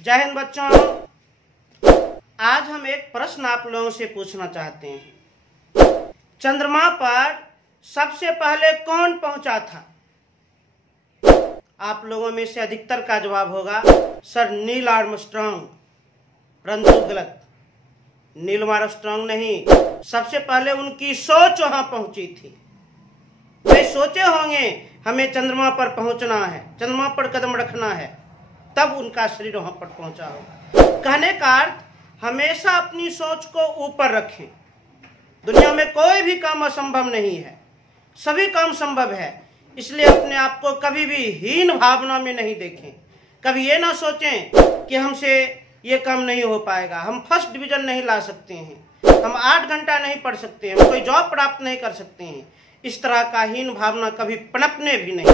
जय हिंद बच्चों। आज हम एक प्रश्न आप लोगों से पूछना चाहते हैं। चंद्रमा पर सबसे पहले कौन पहुंचा था? आप लोगों में से अधिकतर का जवाब होगा सर नील आर्मस्ट्रांग, परंतु गलत। नील आर्मस्ट्रांग नहीं, सबसे पहले उनकी सोच वहां पहुंची थी। वे सोचे होंगे हमें चंद्रमा पर पहुंचना है, चंद्रमा पर कदम रखना है, तब उनका शरीर वहां पर पहुंचा होगा। कहने का अर्थ हमेशा अपनी सोच को ऊपर रखें। दुनिया में कोई भी काम असंभव नहीं है, सभी काम संभव है। इसलिए अपने आप को कभी भी हीन भावना में नहीं देखें। कभी ये ना सोचें कि हमसे ये काम नहीं हो पाएगा, हम फर्स्ट डिवीजन नहीं ला सकते हैं, हम 8 घंटा नहीं पढ़ सकते हैं, हम कोई जॉब प्राप्त नहीं कर सकते हैं। इस तरह का हीन भावना कभी पनपने भी नहीं।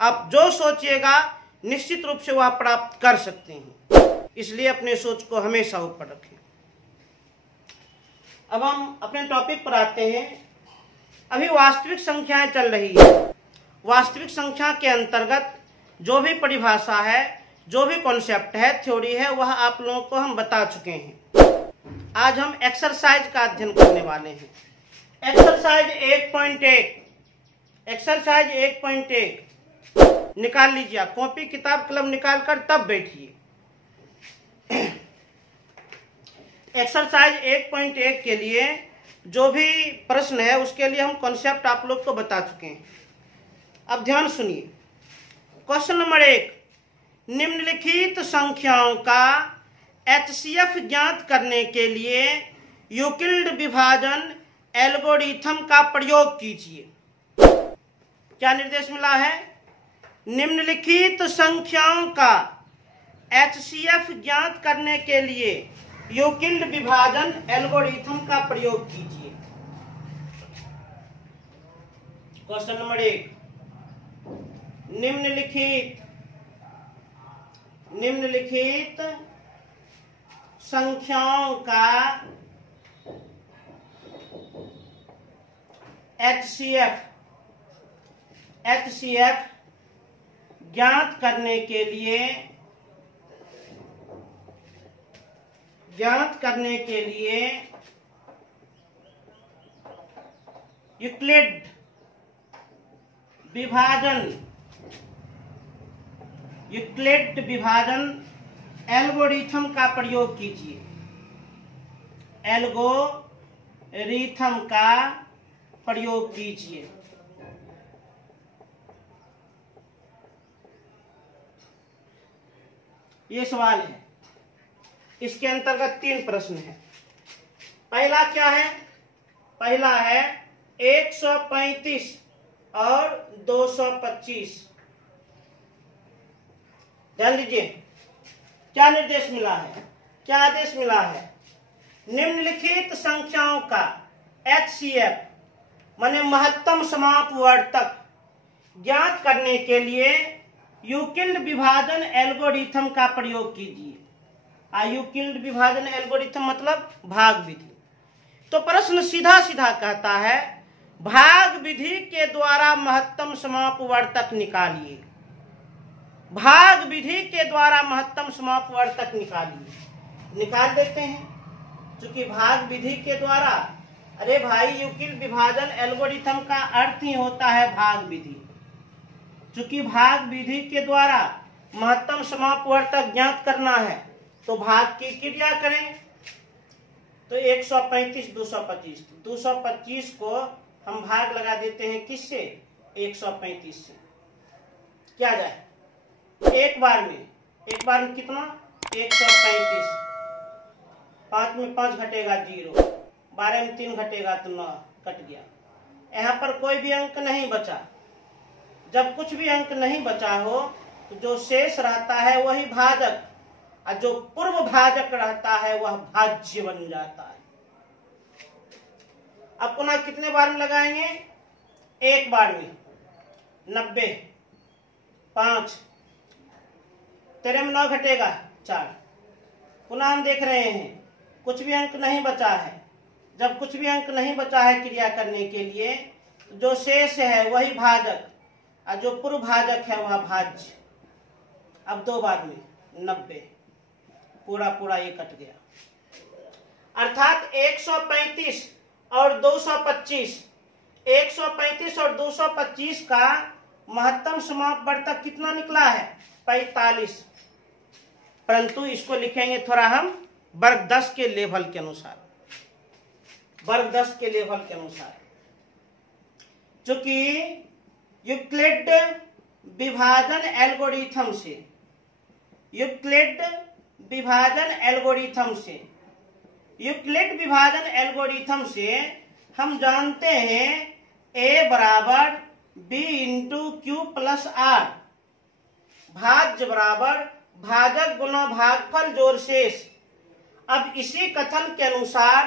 आप जो सोचिएगा निश्चित रूप से वह प्राप्त कर सकते हैं। इसलिए अपने सोच को हमेशा ऊपर रखें। अब हम अपने टॉपिक पर आते हैं। अभी वास्तविक संख्याएं चल रही है। वास्तविक संख्या के अंतर्गत जो भी परिभाषा है, जो भी कॉन्सेप्ट है, थ्योरी है, वह आप लोगों को हम बता चुके हैं। आज हम एक्सरसाइज का अध्ययन करने वाले हैं। एक्सरसाइज 1.1 निकाल लीजिए। कॉपी किताब कलम निकाल कर तब बैठिए। एक्सरसाइज 1.1 के लिए जो भी प्रश्न है उसके लिए हम कॉन्सेप्ट आप लोग को बता चुके हैं। अब ध्यान सुनिए। क्वेश्चन नंबर 1, निम्नलिखित संख्याओं का एचसीएफ ज्ञात करने के लिए यूक्लिड विभाजन एल्गोरिथम का प्रयोग कीजिए। क्या निर्देश मिला है? निम्नलिखित संख्याओं का एचसीएफ ज्ञात करने के लिए यूक्लिड विभाजन एल्गोरिथम का प्रयोग कीजिए। क्वेश्चन नंबर 1, निम्नलिखित संख्याओं का एचसीएफ ज्ञात करने के लिए यूक्लिड विभाजन एल्गोरिथम का प्रयोग कीजिए। एल्गोरिथम का प्रयोग कीजिए। ये सवाल है। इसके अंतर्गत 3 प्रश्न है। पहला क्या है? पहला है 135 और 225। ध्यान दीजिए, क्या निर्देश मिला है, क्या आदेश मिला है? निम्नलिखित संख्याओं का एचसीएफ माने महत्तम समापवर्तक ज्ञात करने के लिए यूक्लिड विभाजन एल्गोरिथम का प्रयोग कीजिए। यूक्लिड विभाजन एल्गोरिथम मतलब भाग विधि। तो प्रश्न सीधा सीधा कहता है भाग विधि के द्वारा महत्तम समापवर्तक निकालिए। भाग विधि के द्वारा महत्तम समापवर्तक निकालिए। निकाल देते हैं। चूंकि भाग विधि के द्वारा, अरे भाई यूक्लिड विभाजन एल्गोरिथम का अर्थ ही होता है भाग विधि। चूंकि भाग विधि के द्वारा महत्तम समापवर्तक ज्ञात करना है तो भाग की क्रिया करें। तो 135 225 को हम भाग लगा देते हैं किससे? 135 से। क्या जाए? एक बार में कितना? 135। 5 में 5 घटेगा 0, 12 में 3 घटेगा तो 9 कट गया। यहाँ पर कोई भी अंक नहीं बचा। जब कुछ भी अंक नहीं बचा हो तो जो शेष रहता है वही भाजक, और जो पूर्व भाजक रहता है वह भाज्य बन जाता है। अब पुनः कितने बार में लगाएंगे? एक बार में। 90, 5, तेरे में 9 घटेगा 4। पुनः हम देख रहे हैं कुछ भी अंक नहीं बचा है। जब कुछ भी अंक नहीं बचा है क्रिया करने के लिए, जो शेष है वही भाजक और जो पूर्व भाजक है वह भाज्य। अब 2 बार में 90, पूरा पूरा ये कट गया। अर्थात 135 और 225, 135 और 225 का महत्तम समापवर्तक कितना निकला है? 45। परंतु इसको लिखेंगे थोड़ा हम वर्ग 10 के लेवल के अनुसार, वर्ग 10 के लेवल के अनुसार। चूंकि यूक्लिड विभाजन एल्गोरिथम से, यूक्लिड विभाजन एल्गोरिथम से, यूक्लिड विभाजन एल्गोरिथम से हम जानते हैं a बराबर b into q plus r, भाज्य बराबर भाजक गुना भागफल जोड़ शेष। अब इसी कथन के अनुसार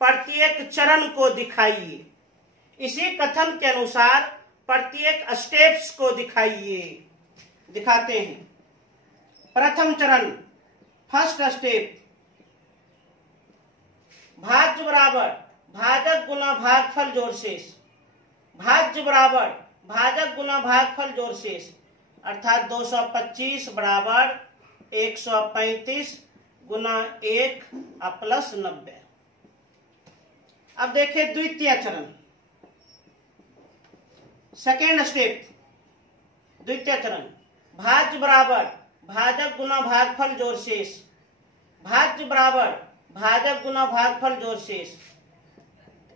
प्रत्येक चरण को दिखाइए, इसी कथन के अनुसार प्रत्येक स्टेप्स को दिखाइए। दिखाते हैं। प्रथम चरण, फर्स्ट स्टेप, भाज्य बराबर भाजक गुना भागफल जोड़ शेष, भाज्य बराबर भाजक गुना भागफल जोड़ शेष, अर्थात 225 बराबर 135 गुना 1 प्लस 90। अब देखिए द्वितीय चरण, सेकेंड स्टेप, द्वितीय चरण, भाज्य बराबर भाजक गुना भागफल जोड़ शेष, भाज्य बराबर भाजक गुना भागफल जोड़ शेष,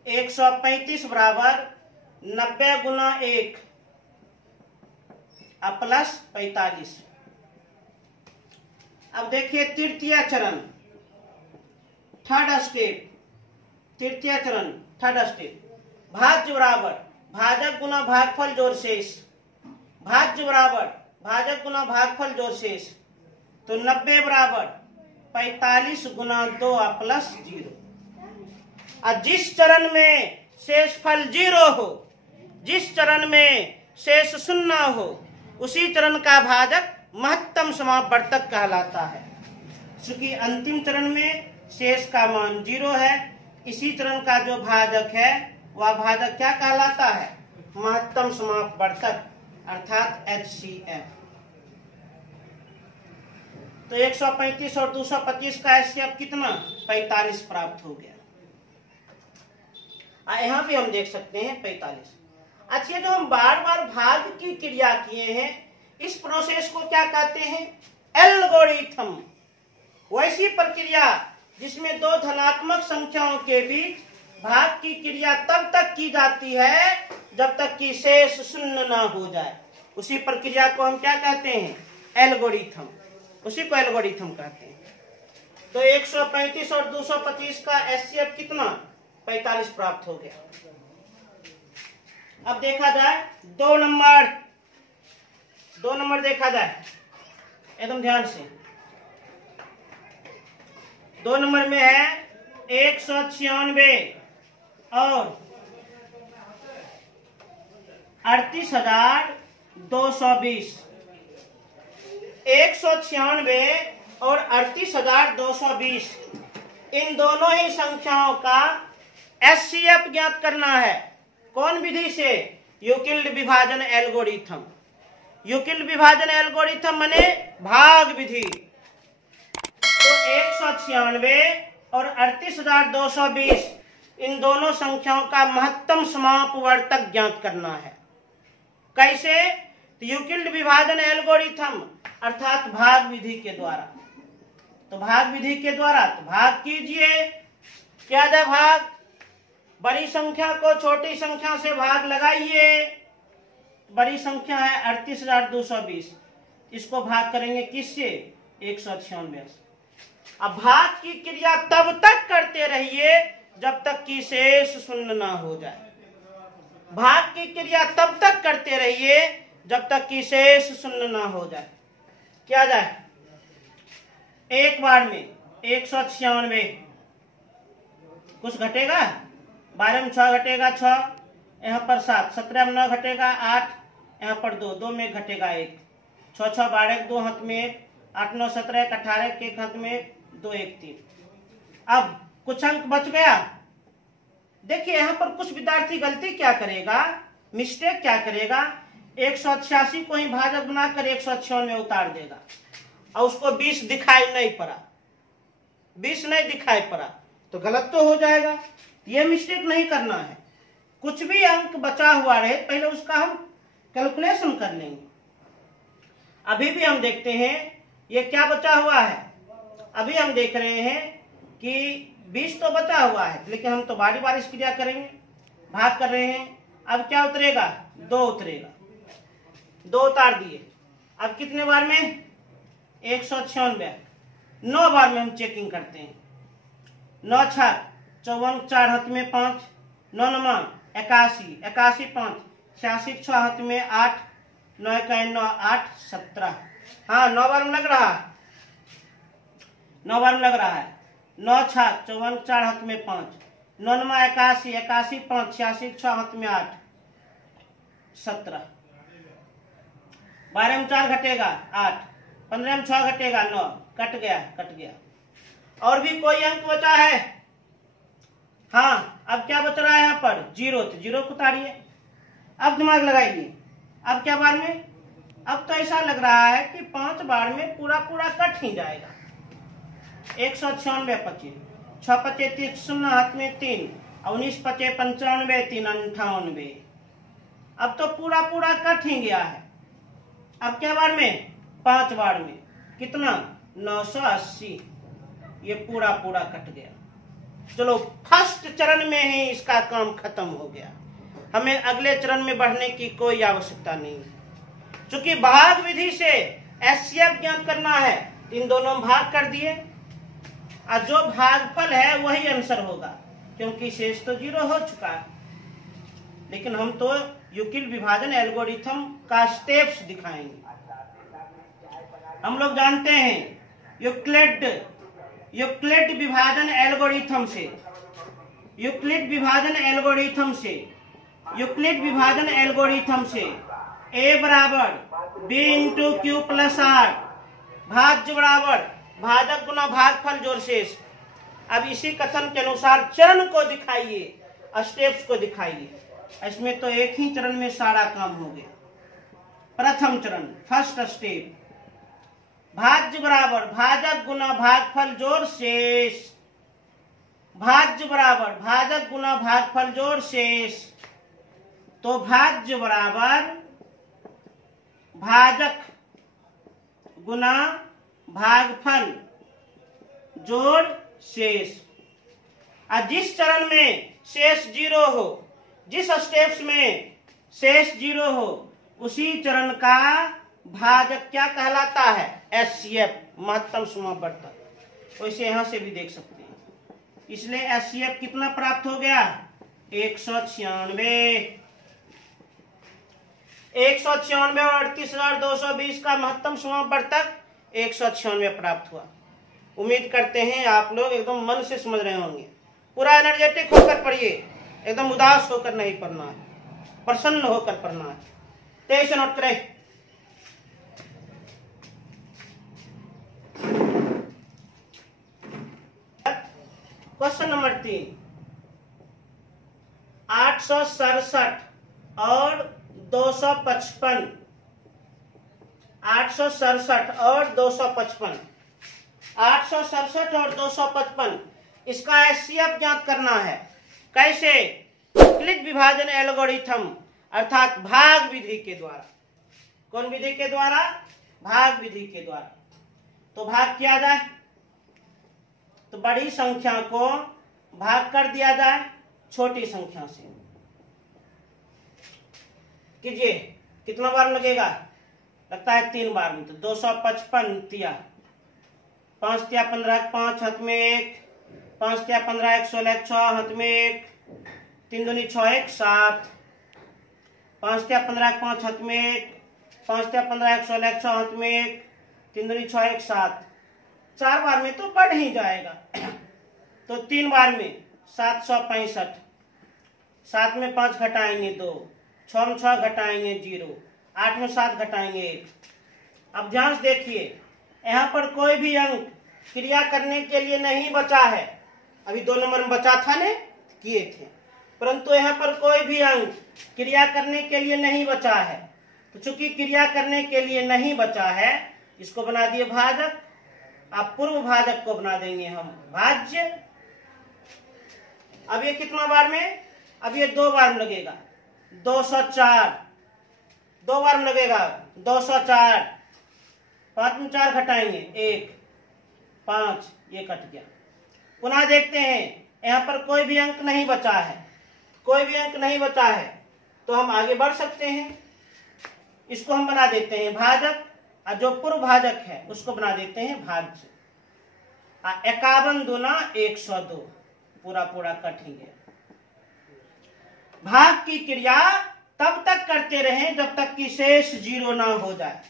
135 बराबर 90 गुना 1 प्लस 45। अब देखिए तृतीय चरण, थर्ड स्टेप, तृतीय चरण थर्ड स्टेप, भाज्य बराबर भाजक गुना भागफल जोड़ शेष, भाज्य बराबर भाजक गुना भागफल जोड़ शेष, तो 90 बराबर 45 गुना 2 प्लस 0। और जिस चरण में शेषफल 0 हो, जिस चरण में शेष 0 हो, उसी चरण का भाजक महत्तम समापवर्तक कहलाता है। चूंकि अंतिम चरण में शेष का मान 0 है, इसी चरण का जो भाजक है वह भाजक क्या कहलाता है? महत्तम समापवर्तक, अर्थात HCF। तो 135 और 225 का HCF कितना? 45 प्राप्त हो गया। यहाँ पे हम देख सकते हैं 45। अच्छा, जो हम बार बार भाग की क्रिया किए हैं, इस प्रोसेस को क्या कहते हैं? एल्गोरिथम। वैसी प्रक्रिया जिसमें दो धनात्मक संख्याओं के बीच भाग की क्रिया तब तक की जाती है जब तक कि शेष 0 न हो जाए, उसी प्रक्रिया को हम क्या कहते हैं? एल्गोरिथम। उसी को एल्गोरिथम कहते हैं। तो 135 और 225 का HCF कितना? 45 प्राप्त हो गया। अब देखा जाए 2 नंबर देखा जाए एकदम ध्यान से। 2 नंबर में है 196 और 38,220। 196 और 38,220 इन दोनों ही संख्याओं का HCF ज्ञात करना है। कौन विधि से? यूक्लिड विभाजन एल्गोरिथम। यूक्लिड विभाजन एल्गोरिथम माने भाग विधि। तो 196 और 38,220 इन दोनों संख्याओं का महत्तम समापवर्तक ज्ञात करना है। कैसे? तो यूक्लिड विभाजन एल्गोरिथम अर्थात भाग विधि के द्वारा। तो भाग विधि के द्वारा तो भाग कीजिए। क्या जाए भाग? बड़ी संख्या को छोटी संख्या से भाग लगाइए। बड़ी संख्या है 38,220, इसको भाग करेंगे किससे? 196 से। अब भाग की क्रिया तब तक करते रहिए जब तक कि शेष 0 ना हो जाए। भाग की क्रिया तब तक करते रहिए जब तक कि शेष 0 ना हो जाए। क्या जाए? एक बार में 196, कुछ घटेगा? 12 में 6 घटेगा 6, यहाँ पर 7, 17 में 9 घटेगा 8, यहाँ पर 2 में घटेगा 1, 6 6 12 2 हाथ में 1, 8 9 17 18 के हाथ में 2 1 3। अब कुछ अंक बच गया। देखिए यहाँ पर कुछ विद्यार्थी गलती क्या करेगा, मिस्टेक क्या करेगा, 188 को ही भाजक बनाकर 196 में उतार देगा और उसको 20 दिखाई नहीं पड़ा, 20 नहीं दिखाई पड़ा तो गलत तो हो जाएगा। ये मिस्टेक नहीं करना है। कुछ भी अंक बचा हुआ रहे पहले उसका हम कैलकुलेशन कर लेंगे। अभी भी हम देखते हैं ये क्या बचा हुआ है। अभी हम देख रहे हैं कि 20 तो बचा हुआ है, लेकिन हम तो बारी बारी क्रिया करेंगे, भाग कर रहे हैं। अब क्या उतरेगा? 2 उतरेगा, 2 उतार दिए। अब कितने बार में? 196। 9 बार में हम चेकिंग करते हैं। 9 छक 54, 4 हाथ में 5, 9 नमा 81, 81 5, 86 6 हाथ में 8, 9 1 9 8 17। हाँ 9 बार में लग रहा है, 9 बार में लग रहा है। 9 छक 54, 4 हाथ में 5, 9 नमा 81, 81 5, 86 6 हाथ में 8 17। 12 में 4 घटेगा 8, 15 में 6 घटेगा 9, कट गया, कट गया। और भी कोई अंक बचा है? हाँ, अब क्या बच रहा है यहाँ पर? 0, तो 0 को उतारिए। अब दिमाग लगाइए, अब क्या बार में? अब तो ऐसा लग रहा है कि 5 बार में पूरा पूरा कट ही जाएगा। 196 25, 6 5 30, 0 हाथ में 3, 19 5 95, 3 98। अब तो पूरा पूरा कट ही गया है। अब क्या बार में? 5 बार में। कितना? 980। ये पूरा पूरा कट गया। चलो, फर्स्ट चरण में ही इसका काम खत्म हो गया। हमें अगले चरण में बढ़ने की कोई आवश्यकता नहीं है। चूंकि भाग विधि से एचसीएफ ज्ञात करना है, इन दोनों में भाग कर दिए और जो भागफल है वही आंसर होगा, क्योंकि शेष तो 0 हो चुका है। लेकिन हम तो यूक्लिड विभाजन एल्गोरिथम का स्टेप्स दिखाएंगे। हम लोग जानते हैं यूक्लिड विभाजन एल्गोरिथम से, यूक्लिड विभाजन एल्गोरिथम से a बराबर b into q plus r, भाज्य बराबर भाजक गुना भागफल जोड़ शेष। अब इसी कथन के अनुसार चरण को दिखाइए, स्टेप्स को दिखाइए। इसमें तो एक ही चरण में सारा काम हो गया। प्रथम चरण, फर्स्ट स्टेप, भाज्य बराबर भाजक गुना भागफल जोड़ शेष, भाज्य बराबर भाजक गुना भागफल जोड़ शेष। तो भाज्य बराबर भाजक गुना भागफल जोड़ शेष। और जिस चरण में शेष 0 हो, जिस स्टेप्स में शेष 0 हो, उसी चरण का भाजक क्या कहलाता है? एचसीएफ, महत्तम समावर्तक। वैसे यहां से भी देख सकते हैं। इसलिए एचसीएफ कितना प्राप्त हो गया? 196। 196 और 38,220 का महत्तम समावर्तक 196 प्राप्त हुआ। उम्मीद करते हैं आप लोग एकदम मन से समझ रहे होंगे। पूरा एनर्जेटिक होकर पढ़िए, एकदम उदास होकर नहीं पढ़ना है, प्रसन्न होकर पढ़ना है। तेईस नोट करें। क्वेश्चन नंबर 3, 867 और 255, 867 और 255, 867 और 255, इसका एचसीएफ ज्ञात करना है। कैसे? यूक्लिड विभाजन एल्गोरिथम अर्थात भाग विधि के द्वारा। कौन विधि के द्वारा? भाग विधि के द्वारा। तो भाग किया जाए, तो बड़ी संख्या को भाग कर दिया जाए छोटी संख्या से। कीजिए, कितना बार लगेगा? लगता है 3 बार में। तो 255 तिया 5 तिया 15, 5 हाथ में 1, 5 तिया 15, 1 16, 6 हाथ में 1, 3 दूनी 6 1 7, 5 तिया 15, 5 हाथ में 1, 5 तिया 15, 1 16, 6 हाथ में 1, 3 दूनी 6 1 7। 4 बार में तो बढ़ ही जाएगा। तो 3 बार में 765, 7 में 5 घटाएंगे 2, 6 में 6 घटाएंगे 0, 8 में 7 घटाएंगे 1। अब ध्यान से देखिए, यहाँ पर कोई भी अंक क्रिया करने के लिए नहीं बचा है। अभी 2 नंबर में बचा था ने, किए थे, परंतु यहाँ पर कोई भी अंक क्रिया करने के लिए नहीं बचा है। तो चूंकि क्रिया करने के लिए नहीं बचा है, इसको बना दिए भाजक। अब पूर्व भाजक को बना देंगे हम भाज्य। अब ये कितना बार में, अब ये 2 बार में लगेगा 204, 2 बार में लगेगा 204, 5 में 4 घटाएंगे 1, 5, ये कट गया। पुनः देखते हैं, यहाँ पर कोई भी अंक नहीं बचा है, कोई भी अंक नहीं बचा है, तो हम आगे बढ़ सकते हैं। इसको हम बना देते हैं भाजक, और जो पूर्व भाजक है उसको बना देते हैं भाज्य। 51 दूना 102, पूरा पूरा कट ही गया। भाग की क्रिया तब तक करते रहें जब तक कि शेष 0 ना हो जाए,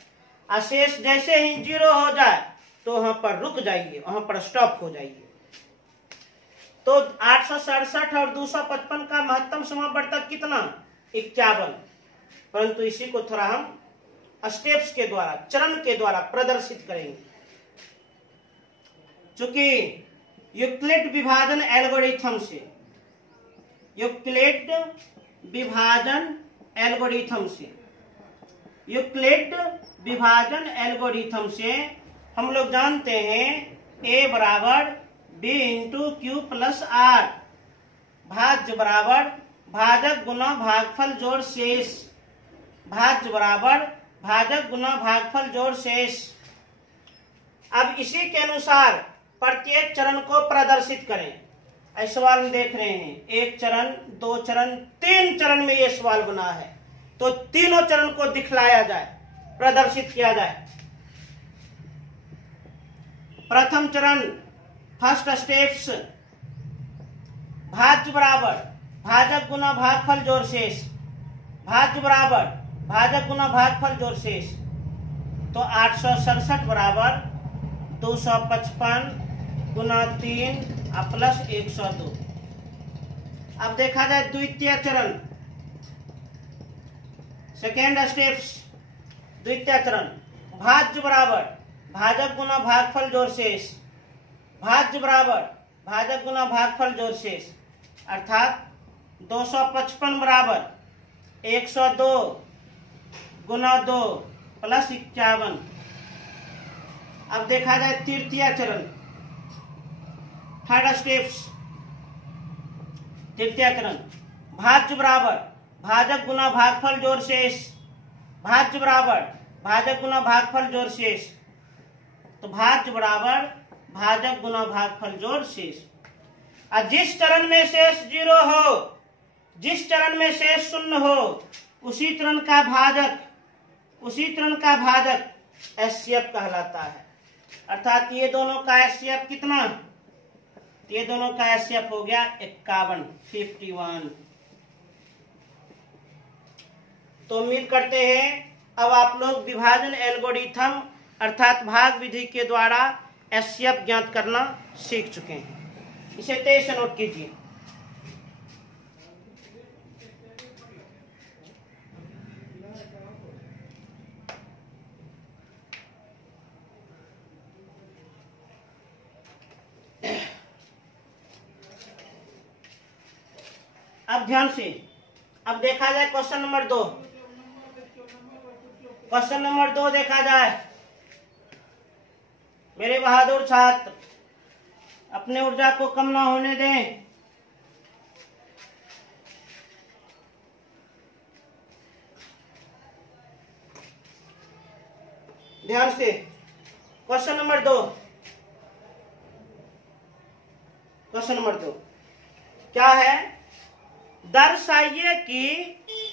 और शेष जैसे ही 0 हो जाए तो वहां पर रुक जाइए, वहां पर स्टॉप हो जाइए। तो 867 और 255 का महत्तम समावर्तक कितना, 51। परंतु इसी को थोड़ा हम स्टेप्स के द्वारा, चरण के द्वारा प्रदर्शित करेंगे। चूंकि यूक्लिड विभाजन एल्गोरिथम से, यूक्लिड विभाजन एल्गोरिथम से, यूक्लिड विभाजन एल्गोरिथम से हम लोग जानते हैं a बराबर b into q plus r, भाज्य बराबर भाजक गुना भागफल जोड़ शेष, भाज्य बराबर भाजक गुना भागफल जोड़ शेष। अब इसी के अनुसार प्रत्येक चरण को प्रदर्शित करें। इस सवाल में देख रहे हैं 1 चरण, 2 चरण, 3 चरण में यह सवाल बना है, तो तीनों चरण को दिखलाया जाए, प्रदर्शित किया जाए। प्रथम चरण, फर्स्ट स्टेप्स, भाज्य बराबर भाजक गुना भागफल जोड़ शेष, भाज्य बराबर भाजक गुना भागफल जोड़ शेष। तो 867 बराबर 255 गुना 3 प्लस 102। अब देखा जाए द्वितीय चरण, सेकेंड स्टेप्स, द्वितीय चरण, भाज्य बराबर भाजक गुना भागफल जोड़ शेष, भाज्य बराबर भाजक गुना भागफल जोड़ शेष, अर्थात 255 बराबर 102 गुना 2 प्लस 51। अब देखा जाए तृतीय चरण, थर्ड स्टेप्स, तृतीय चरण, भाज्य बराबर भाजक गुना भागफल जोड़ शेष, भाज्य बराबर भाजक गुना भागफल जोड़ शेष। तो भाज्य बराबर भाजक गुना भागफल जोड़ शेष। और जिस चरण में शेष 0 हो, जिस चरण में शेष 0 हो, उसी चरण का भाजक, उसी चरण का भाजक एचसीएफ कहलाता है। अर्थात ये दोनों का एचसीएफ कितना, ये दोनों का एचसीएफ हो गया 51। तो उम्मीद करते हैं अब आप लोग विभाजन एल्गोरिथम अर्थात भाग विधि के द्वारा एचसीएफ ज्ञात करना सीख चुके हैं। इसे तेज से नोट कीजिए। अब ध्यान से, अब देखा जाए क्वेश्चन नंबर 2। क्वेश्चन नंबर 2 देखा जाए। मेरे बहादुर छात्र अपने ऊर्जा को कम ना होने दें। ध्यान से, क्वेश्चन नंबर 2, क्वेश्चन नंबर 2 क्या है? दर्शाइए कि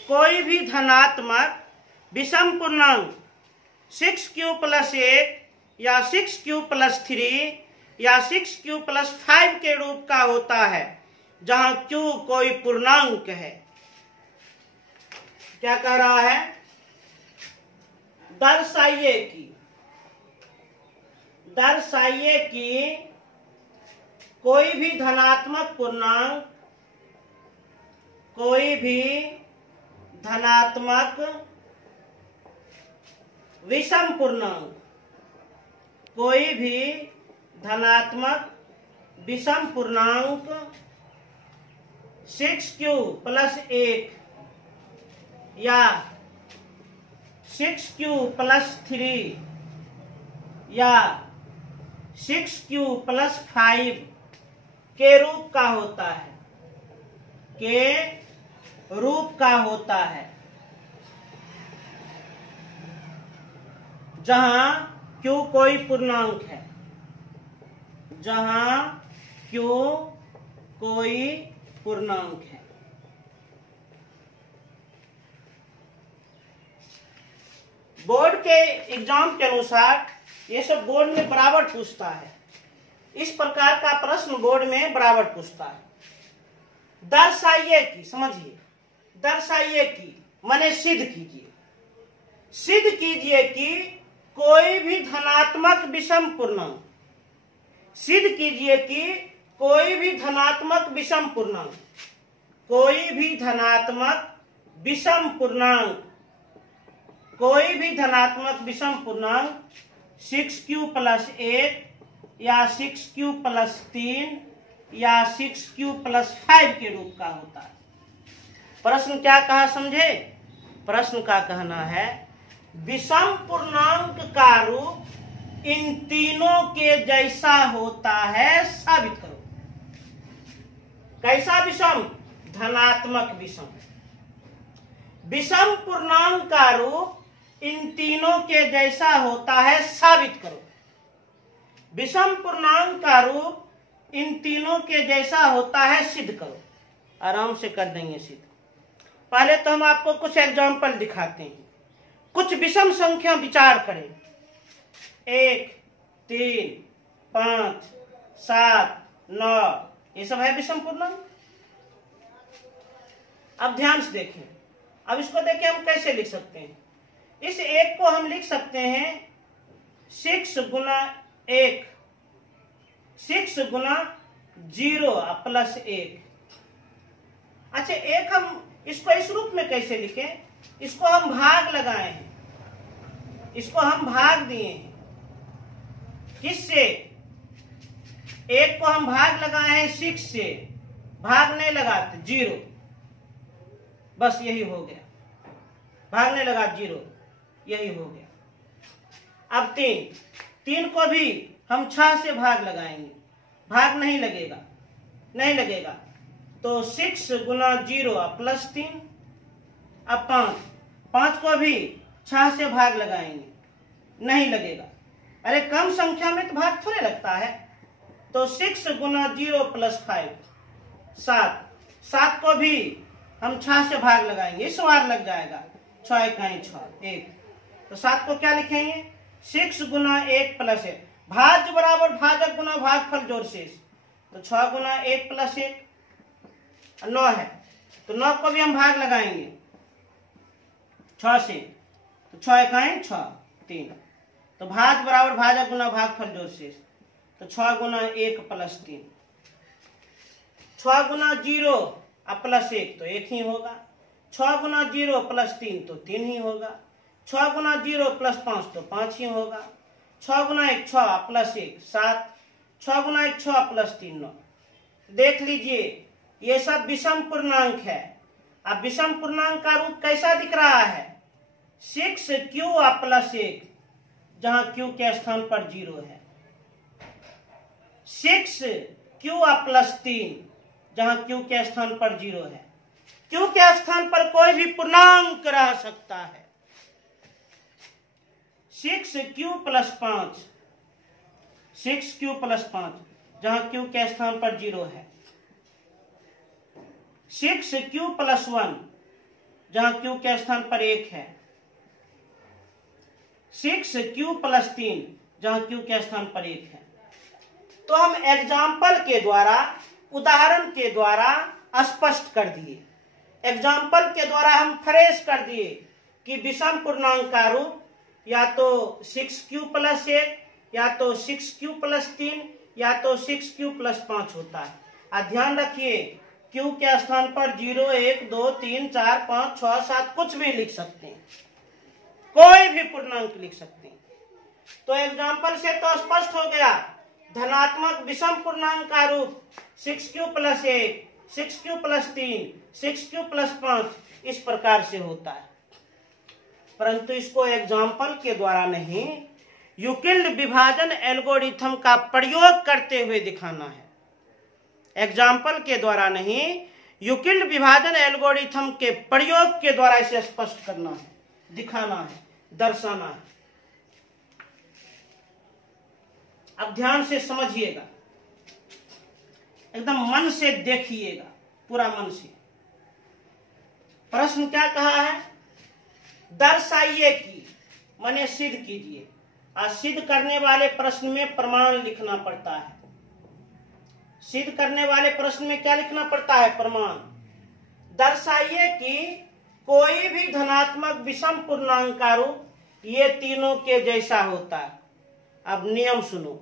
कोई भी धनात्मक विषम पूर्णांक 6q + 1 या 6q + 3 या 6q + 5 के रूप का होता है जहां q कोई पूर्णांक है। क्या कह रहा है? दर्शाइए कि कोई भी धनात्मक पूर्णांक, कोई भी धनात्मक विषम पूर्णांक, कोई भी धनात्मक विषम पूर्णांक 6q + 1 या 6q + 3 या 6q प्लस 5 के रूप का होता है, के रूप का होता है, जहां q कोई पूर्णांक है, जहां q कोई पूर्णांक है। बोर्ड के एग्जाम के अनुसार ये सब बोर्ड में बराबर पूछता है। इस प्रकार का प्रश्न बोर्ड में बराबर पूछता है। दर्शाइए कि, समझिए, दर्शाइए कि माने सिद्ध कीजिए, सिद्ध कीजिए कि कोई भी धनात्मक विषम पूर्णांक, सिद्ध कीजिए कि कोई भी धनात्मक विषम पूर्णांक, कोई भी धनात्मक विषम पूर्णांक, कोई भी धनात्मक विषम पूर्णांक 6q प्लस 1 या 6q प्लस 3 या 6q प्लस 5 के रूप का होता है। प्रश्न क्या कहा समझे? प्रश्न का कहना है विषम पूर्णांक का रूप इन तीनों के जैसा होता है, साबित करो। कैसा विषम? धनात्मक विषम। विषम पूर्णांक का रूप इन तीनों के जैसा होता है, साबित करो। विषम पूर्णांक का रूप इन तीनों के जैसा होता है, सिद्ध करो। आराम से कर देंगे सिद्ध। पहले तो हम आपको कुछ एग्जाम्पल दिखाते हैं। कुछ विषम संख्या विचार करें। 1, 3, 5, 7, 9, ये सब है विषम पूर्णांक। अब ध्यान से देखें। अब इसको देखिए हम कैसे लिख सकते हैं। इस 1 को हम लिख सकते हैं 6 गुना 1, 6 गुना 0 प्लस 1। अच्छा, 1 हम इसको इस रूप में कैसे लिखें? इसको हम भाग लगाए हैं, इसको हम भाग दिए हैं। किससे? 1 को हम भाग लगाए हैं 6 से, भाग नहीं लगाते 0, बस यही हो गया। भाग नहीं लगा 0, यही हो गया। अब 3 को भी हम 6 से भाग लगाएंगे, भाग नहीं लगेगा, नहीं लगेगा, तो 6 गुना 0 प्लस 3। अब 5 को भी 6 से भाग लगाएंगे, नहीं लगेगा। अरे कम संख्या में तो भाग थोड़े लगता है। तो 6 गुना 0 प्लस 5, 7 को भी हम 6 से भाग लगाएंगे, इस बार लग जाएगा। 6 इकाई 6, 1। तो 7 को क्या लिखेंगे? 6 गुना 1 प्लस 1। भाज्य बराबर भाजक गुना भागफल जोड़ शेष। तो 6 गुना 1 प्लस 1 9 है, तो 9 को भी हम भाग लगाएंगे 6 से, तो 6 इकाई 6, 3। तो भाज्य बराबर भाजक गुना भागफल जोड़ शेष। तो 6 गुना 1 प्लस 3। 6 गुना 0 प्लस 1 तो 1 ही होगा। 6 गुना 0 प्लस 3 तो 3 ही होगा। 6 गुना 0 प्लस 5 तो 5 ही होगा। 6 गुना 1 6 प्लस 1 7। 6 गुना 1 6 प्लस 3 9। देख लीजिए, ये सब विषम पूर्णांक है। अब विषम पूर्णांक का रूप कैसा दिख रहा है? 6q प्लस 1, जहां q के स्थान पर 0 है। 6q प्लस 3, जहां q के स्थान पर 0 है। q के स्थान पर कोई भी पूर्णांक रह सकता है। 6q प्लस 5, 6q प्लस 5, जहां q के स्थान पर 0 है। 6q प्लस 1, जहां q के स्थान पर 1 है। 6q प्लस 3, जहां q के स्थान पर 1 है। तो हम एग्जाम्पल के द्वारा, उदाहरण के द्वारा स्पष्ट कर दिए। एग्जाम्पल के द्वारा हम फ्रेश कर दिए कि विषम पूर्णांक का रूप या तो 6q प्लस 1, या तो 6q प्लस 3, या तो 6q प्लस 5 होता है। ध्यान रखिए, q के स्थान पर 0 1 2 3 4 5 6 7 कुछ भी लिख सकते हैं, कोई भी पूर्णांक लिख सकते हैं। तो एग्जाम्पल से तो स्पष्ट हो गया, धनात्मक विषम पूर्णांक का रूप 6q plus 1, 6q plus 3, 6q plus 5 इस प्रकार से होता है। परंतु इसको एग्जाम्पल के द्वारा नहीं, यूक्लिड विभाजन एल्गोरिथम का प्रयोग करते हुए दिखाना है। एग्जाम्पल के द्वारा नहीं, यूक्लिड विभाजन एल्गोरिथम के प्रयोग के द्वारा इसे स्पष्ट करना है, दिखाना है, दर्शाना है। अब ध्यान से समझिएगा, एकदम मन से देखिएगा, पूरा मन से। प्रश्न क्या कहा है? दर्शाइए कि माने सिद्ध कीजिए। और सिद्ध करने वाले प्रश्न में प्रमाण लिखना पड़ता है। सिद्ध करने वाले प्रश्न में क्या लिखना पड़ता है? प्रमाण। दर्शाइए कि कोई भी धनात्मक विषम पूर्णांक का रूप ये तीनों के जैसा होता है। अब नियम सुनो,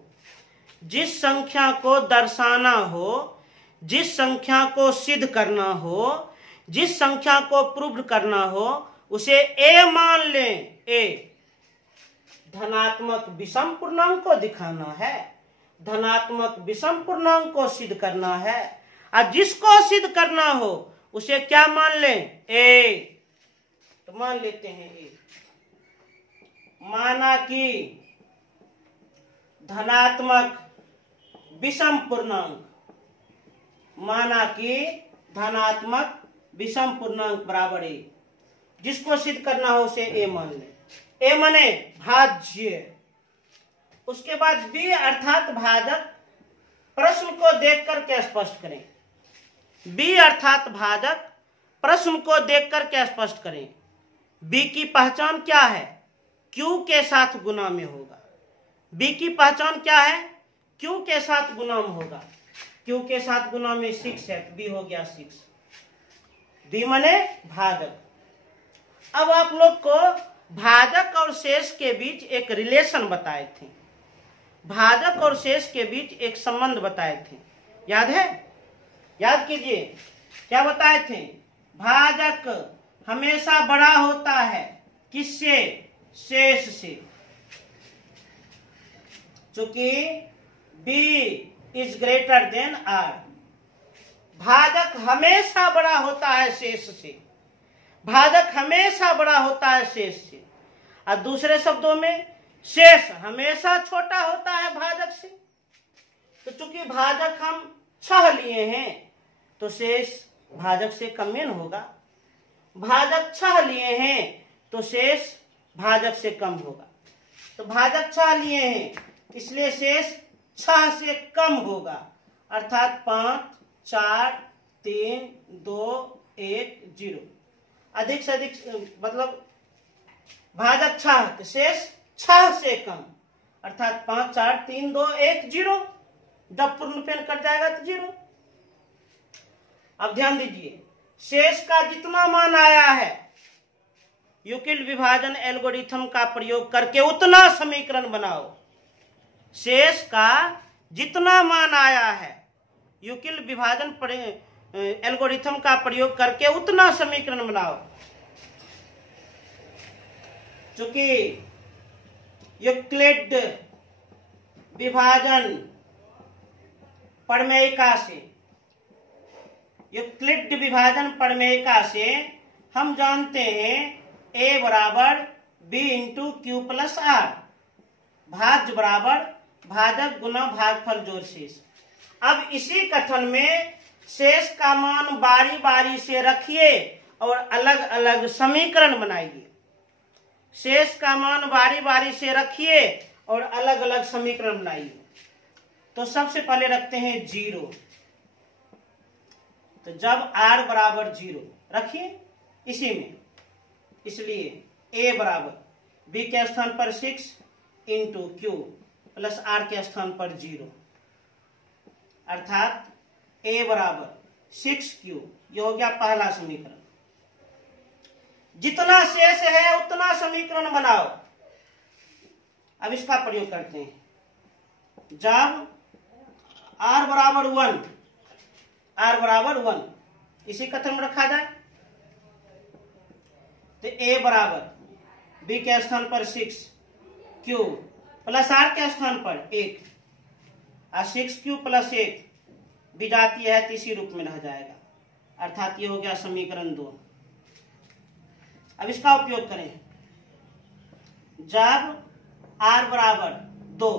जिस संख्या को दर्शाना हो, जिस संख्या को सिद्ध करना हो, जिस संख्या को प्रूव करना हो, उसे ए मान लें। ए धनात्मक विषम पूर्णांक को दिखाना है, धनात्मक विषम पूर्णांक को सिद्ध करना है। और जिसको सिद्ध करना हो उसे क्या मान लें? ए। तो मान लेते हैं ए। माना कि धनात्मक विषम पूर्णांक, माना कि धनात्मक विषम पूर्णांक बराबर ए। जिसको सिद्ध करना हो उसे ए मान ले। ए माने भाज्य। उसके बाद बी अर्थात भाजक। प्रश्न को देखकर क्या स्पष्ट करें? बी अर्थात भाजक प्रश्न को देखकर क्या स्पष्ट करें? बी की पहचान क्या है? क्यू के साथ गुना में होगा। बी की पहचान क्या है? क्यू के साथ गुना में होगा। क्यू के साथ गुना में 6 है, बी हो गया 6। बी माने भाजक। अब आप लोग को भाजक और शेष के बीच एक रिलेशन बताए थे, भाजक और शेष के बीच एक संबंध बताए थे, याद है? याद कीजिए, क्या बताए थे? भाजक हमेशा बड़ा होता है किससे? शेष से। चूंकि b is greater than r, भाजक हमेशा बड़ा होता है शेष से। भाजक हमेशा बड़ा होता है शेष से। और दूसरे शब्दों में शेष हमेशा छोटा होता है भाजक से। तो चूंकि भाजक हम 6 लिए हैं तो शेष भाजक से कम में होगा। भाजक 6 लिए हैं तो शेष भाजक से कम होगा। तो भाजक 6 लिए हैं इसलिए शेष 6 से कम होगा, अर्थात 5, 4, 3, 2, 1, 0। अधिक से अधिक मतलब भाजक 6 तो शेष 6 से कम, अर्थात 5, 4, 3, 2, 1, 0। जब पूर्णपेन कट जाएगा तो 0। अब ध्यान दीजिए, शेष का जितना मान आया है यूक्लिड विभाजन एल्गोरिथम का प्रयोग करके उतना समीकरण बनाओ। शेष का जितना मान आया है यूक्लिड विभाजन एल्गोरिथम का प्रयोग करके उतना समीकरण बनाओ। चूंकि यूक्लिड विभाजन प्रमेयिका से, यूक्लिड विभाजन प्रमेयिका से हम जानते हैं a बराबर b into q plus r, भाज्य बराबर भाजक गुना भागफल जोड़ शेष। अब इसी कथन में शेष का मान बारी बारी से रखिए और अलग अलग समीकरण बनाइए। शेष का मान बारी बारी से रखिए और अलग अलग समीकरण बनाइए। तो सबसे पहले रखते हैं 0। तो जब r बराबर 0 रखिए इसी में, इसलिए a बराबर b के स्थान पर 6 इंटू क्यू प्लस r के स्थान पर 0, अर्थात a बराबर 6q। ये हो गया पहला समीकरण। जितना शेष है उतना समीकरण बनाओ। अब इसका प्रयोग करते हैं। जब r बराबर 1, r बराबर 1 इसी कथन में रखा जाए तो a बराबर b के स्थान पर 6 q प्लस r के स्थान पर 1, और 6q प्लस 1 विजातीय है तो इसी रूप में रह जाएगा, अर्थात ये हो गया समीकरण 2। अब इसका उपयोग करें। जब आर बराबर 2,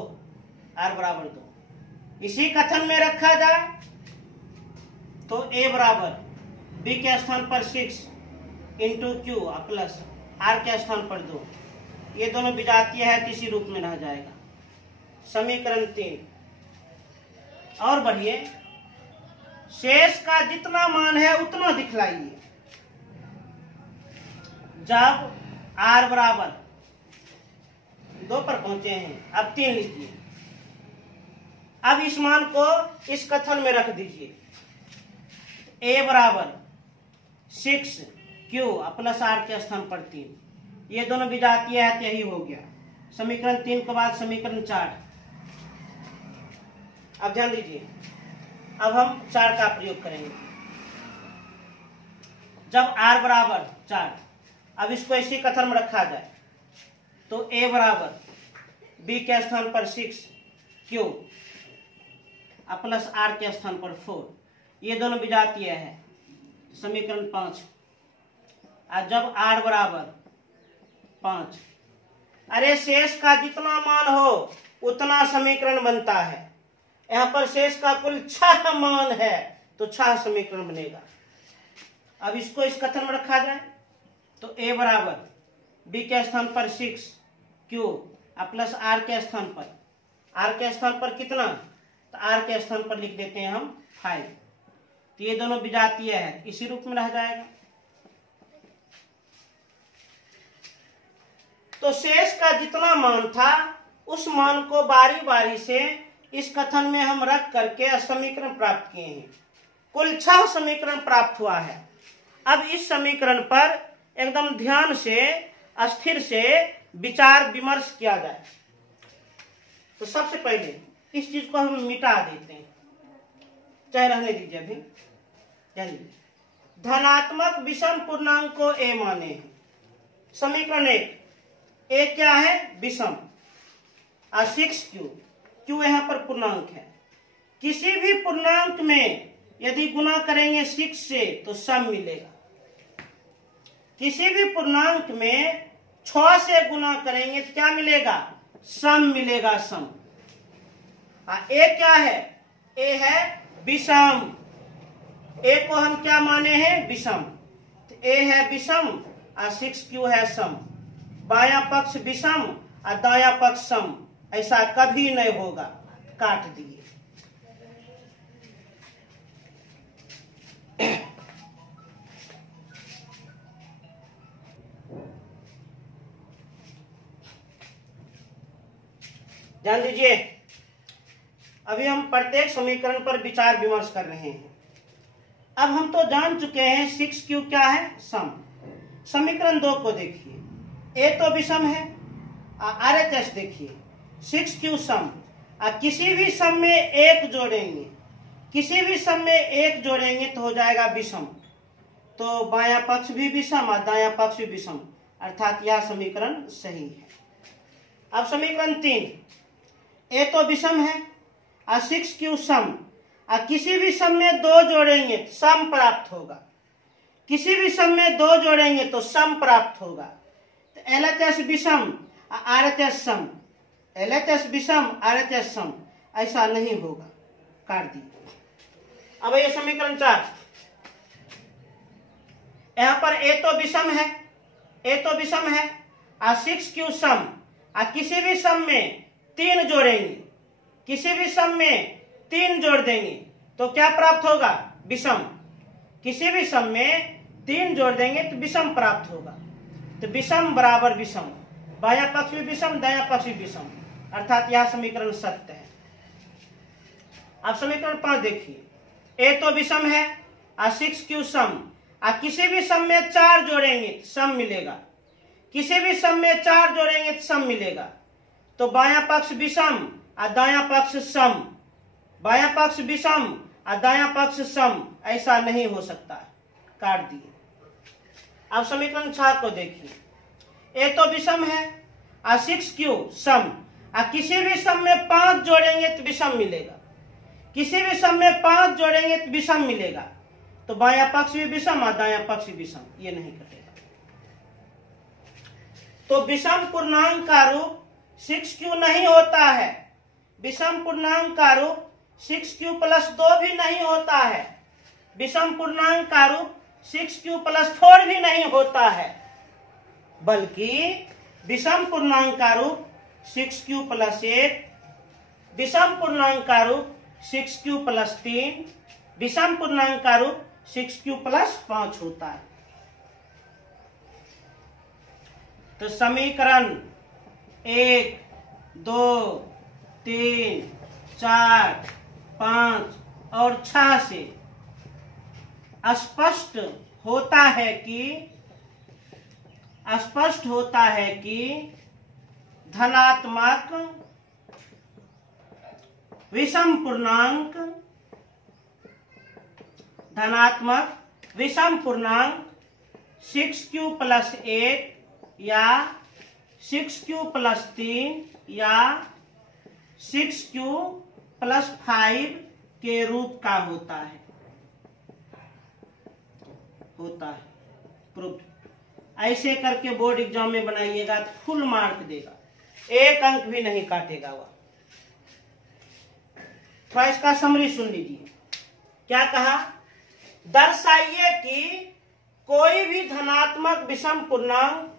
आर बराबर 2 इसी कथन में रखा जाए तो ए बराबर बी के स्थान पर 6 इंटू क्यू प्लस आर के स्थान पर 2, ये दोनों विजातीय है तो इसी रूप में रह जाएगा। समीकरण 3 और बढ़िए, शेष का जितना मान है उतना दिखलाइए। जब आर बराबर 2 पर पहुंचे हैं, अब 3 लीजिए। अब इस मान को इस कथन में रख दीजिए, ए बराबर 6 क्यू प्लस आर के स्थान पर 3, ये दोनों विजातीय है तो यही हो गया। समीकरण 3 के बाद समीकरण 4। अब ध्यान दीजिए, अब हम 4 का प्रयोग करेंगे। जब r बराबर 4, अब इसको इसी कथन में रखा जाए तो a बराबर b के स्थान पर 6 क्यू प्लस r के स्थान पर 4, ये दोनों विजातीय है। समीकरण 5। और जब r बराबर 5, अरे शेष का जितना मान हो उतना समीकरण बनता है। यहाँ पर शेष का कुल 6 मान है तो 6 समीकरण बनेगा। अब इसको इस कथन में रखा जाए तो a बराबर b के स्थान पर 6 क्यू प्लस r के स्थान पर कितना, तो r के स्थान पर लिख देते हैं हम 5, तो ये दोनों विजातीय है, इसी रूप में रह जाएगा। तो शेष का जितना मान था उस मान को बारी बारी से इस कथन में हम रख करके समीकरण प्राप्त किए हैं। कुल 6 समीकरण प्राप्त हुआ है। अब इस समीकरण पर एकदम ध्यान से स्थिर से विचार विमर्श किया जाए। तो सबसे पहले इस चीज को हम मिटा देते हैं, चाहे रहने दीजिए अभी। धनात्मक विषम पूर्णांक को ए माने हैं। समीकरण 1, ए क्या है, विषम, और 6 क्यू यहाँ पर पूर्णांक है। किसी भी पूर्णांक में यदि गुना करेंगे 6 से तो सम मिलेगा। किसी भी पूर्णांक में 6 से गुना करेंगे तो क्या मिलेगा, सम मिलेगा, सम। ए क्या है, ए है विषम। ए को हम क्या माने हैं, विषम, तो ए है विषम और 6 क्यू है सम। बायां पक्ष विषम और दायां पक्ष सम, ऐसा कभी नहीं होगा, काट दिए। ध्यान दीजिए, अभी हम प्रत्येक समीकरण पर विचार विमर्श कर रहे हैं। अब हम तो जान चुके हैं 6 क्यू क्या है, सम। समीकरण 2 को देखिए, ए तो विषम है, RHS देखिए 6 क्यू सम, किसी भी सम में 1 जोड़ेंगे, किसी भी सम में 1 जोड़ेंगे तो हो जाएगा विषम। तो बायां पक्ष भी विषम और दायां पक्ष भी विषम, अर्थात यह समीकरण सही है। अब समीकरण 3, ए तो विषम है और 6 क्यू सम, और किसी भी सम में 2 जोड़ेंगे तो सम प्राप्त होगा। किसी भी सम में 2 जोड़ेंगे तो सम प्राप्त होगा। तो LHS विषम RHS सम, LHS विषम RHS सम, ऐसा नहीं होगा, काट दी। अब ये समीकरण 4, यहाँ पर ए तो विषम है, ए तो विषम है और 6 क्यू सम, और किसी भी सम में 3 जोड़ेंगे, किसी भी सम में 3 जोड़ देंगे तो क्या प्राप्त होगा, विषम। किसी भी सम में 3 जोड़ देंगे तो विषम प्राप्त होगा। तो विषम बराबर विषम, बायां पक्ष भी विषम, दायां पक्ष भी विषम, अर्थात यह समीकरण सत्य है। अब समीकरण 5 देखिए, ए तो विषम है और 6 क्यू सम, और किसी भी सम में 4 जोड़ेंगे तो सम मिलेगा। किसी भी सम में 4 जोड़ेंगे तो सम मिलेगा। तो बायां पक्ष विषम और दायां पक्ष सम, बायां पक्ष विषम और दायां पक्ष सम, ऐसा नहीं हो सकता, काट दिए। अब समीकरण 6 को देखिए, ए तो विषम है और 6 क्यू सम, और किसी भी सम में 5 जोड़ेंगे तो विषम मिलेगा। किसी भी सम में 5 जोड़ेंगे तो विषम मिलेगा। तो बायां पक्ष भी विषम और दायां पक्ष भी विषम, ये नहीं कटेगा। तो विषम पूर्णांक का रूप 6q नहीं होता है। विषम पूर्णांक का रूप 6q + 2 भी नहीं होता है। विषम पूर्णांक का रूप 6q + 4 भी नहीं होता है, बल्कि विषम पूर्णांक का रूप 6q + 1, विषम पूर्णांक का रूप 6q + 3, विषम पूर्णांक का रूप 6q + 5 होता है। तो समीकरण 1, 2, 3, 4, 5 और 6 से स्पष्ट होता है कि धनात्मक विषम पूर्णांक 6q + 1 या 6q + 3 या 6q + 5 के रूप का होता है। प्रूफ। ऐसे करके बोर्ड एग्जाम में बनाइएगा तो फुल मार्क देगा, 1 अंक भी नहीं काटेगा वह। थोड़ा इसका समरी सुन लीजिए। क्या कहा? दर्शाइए कि कोई भी धनात्मक विषम पूर्णांक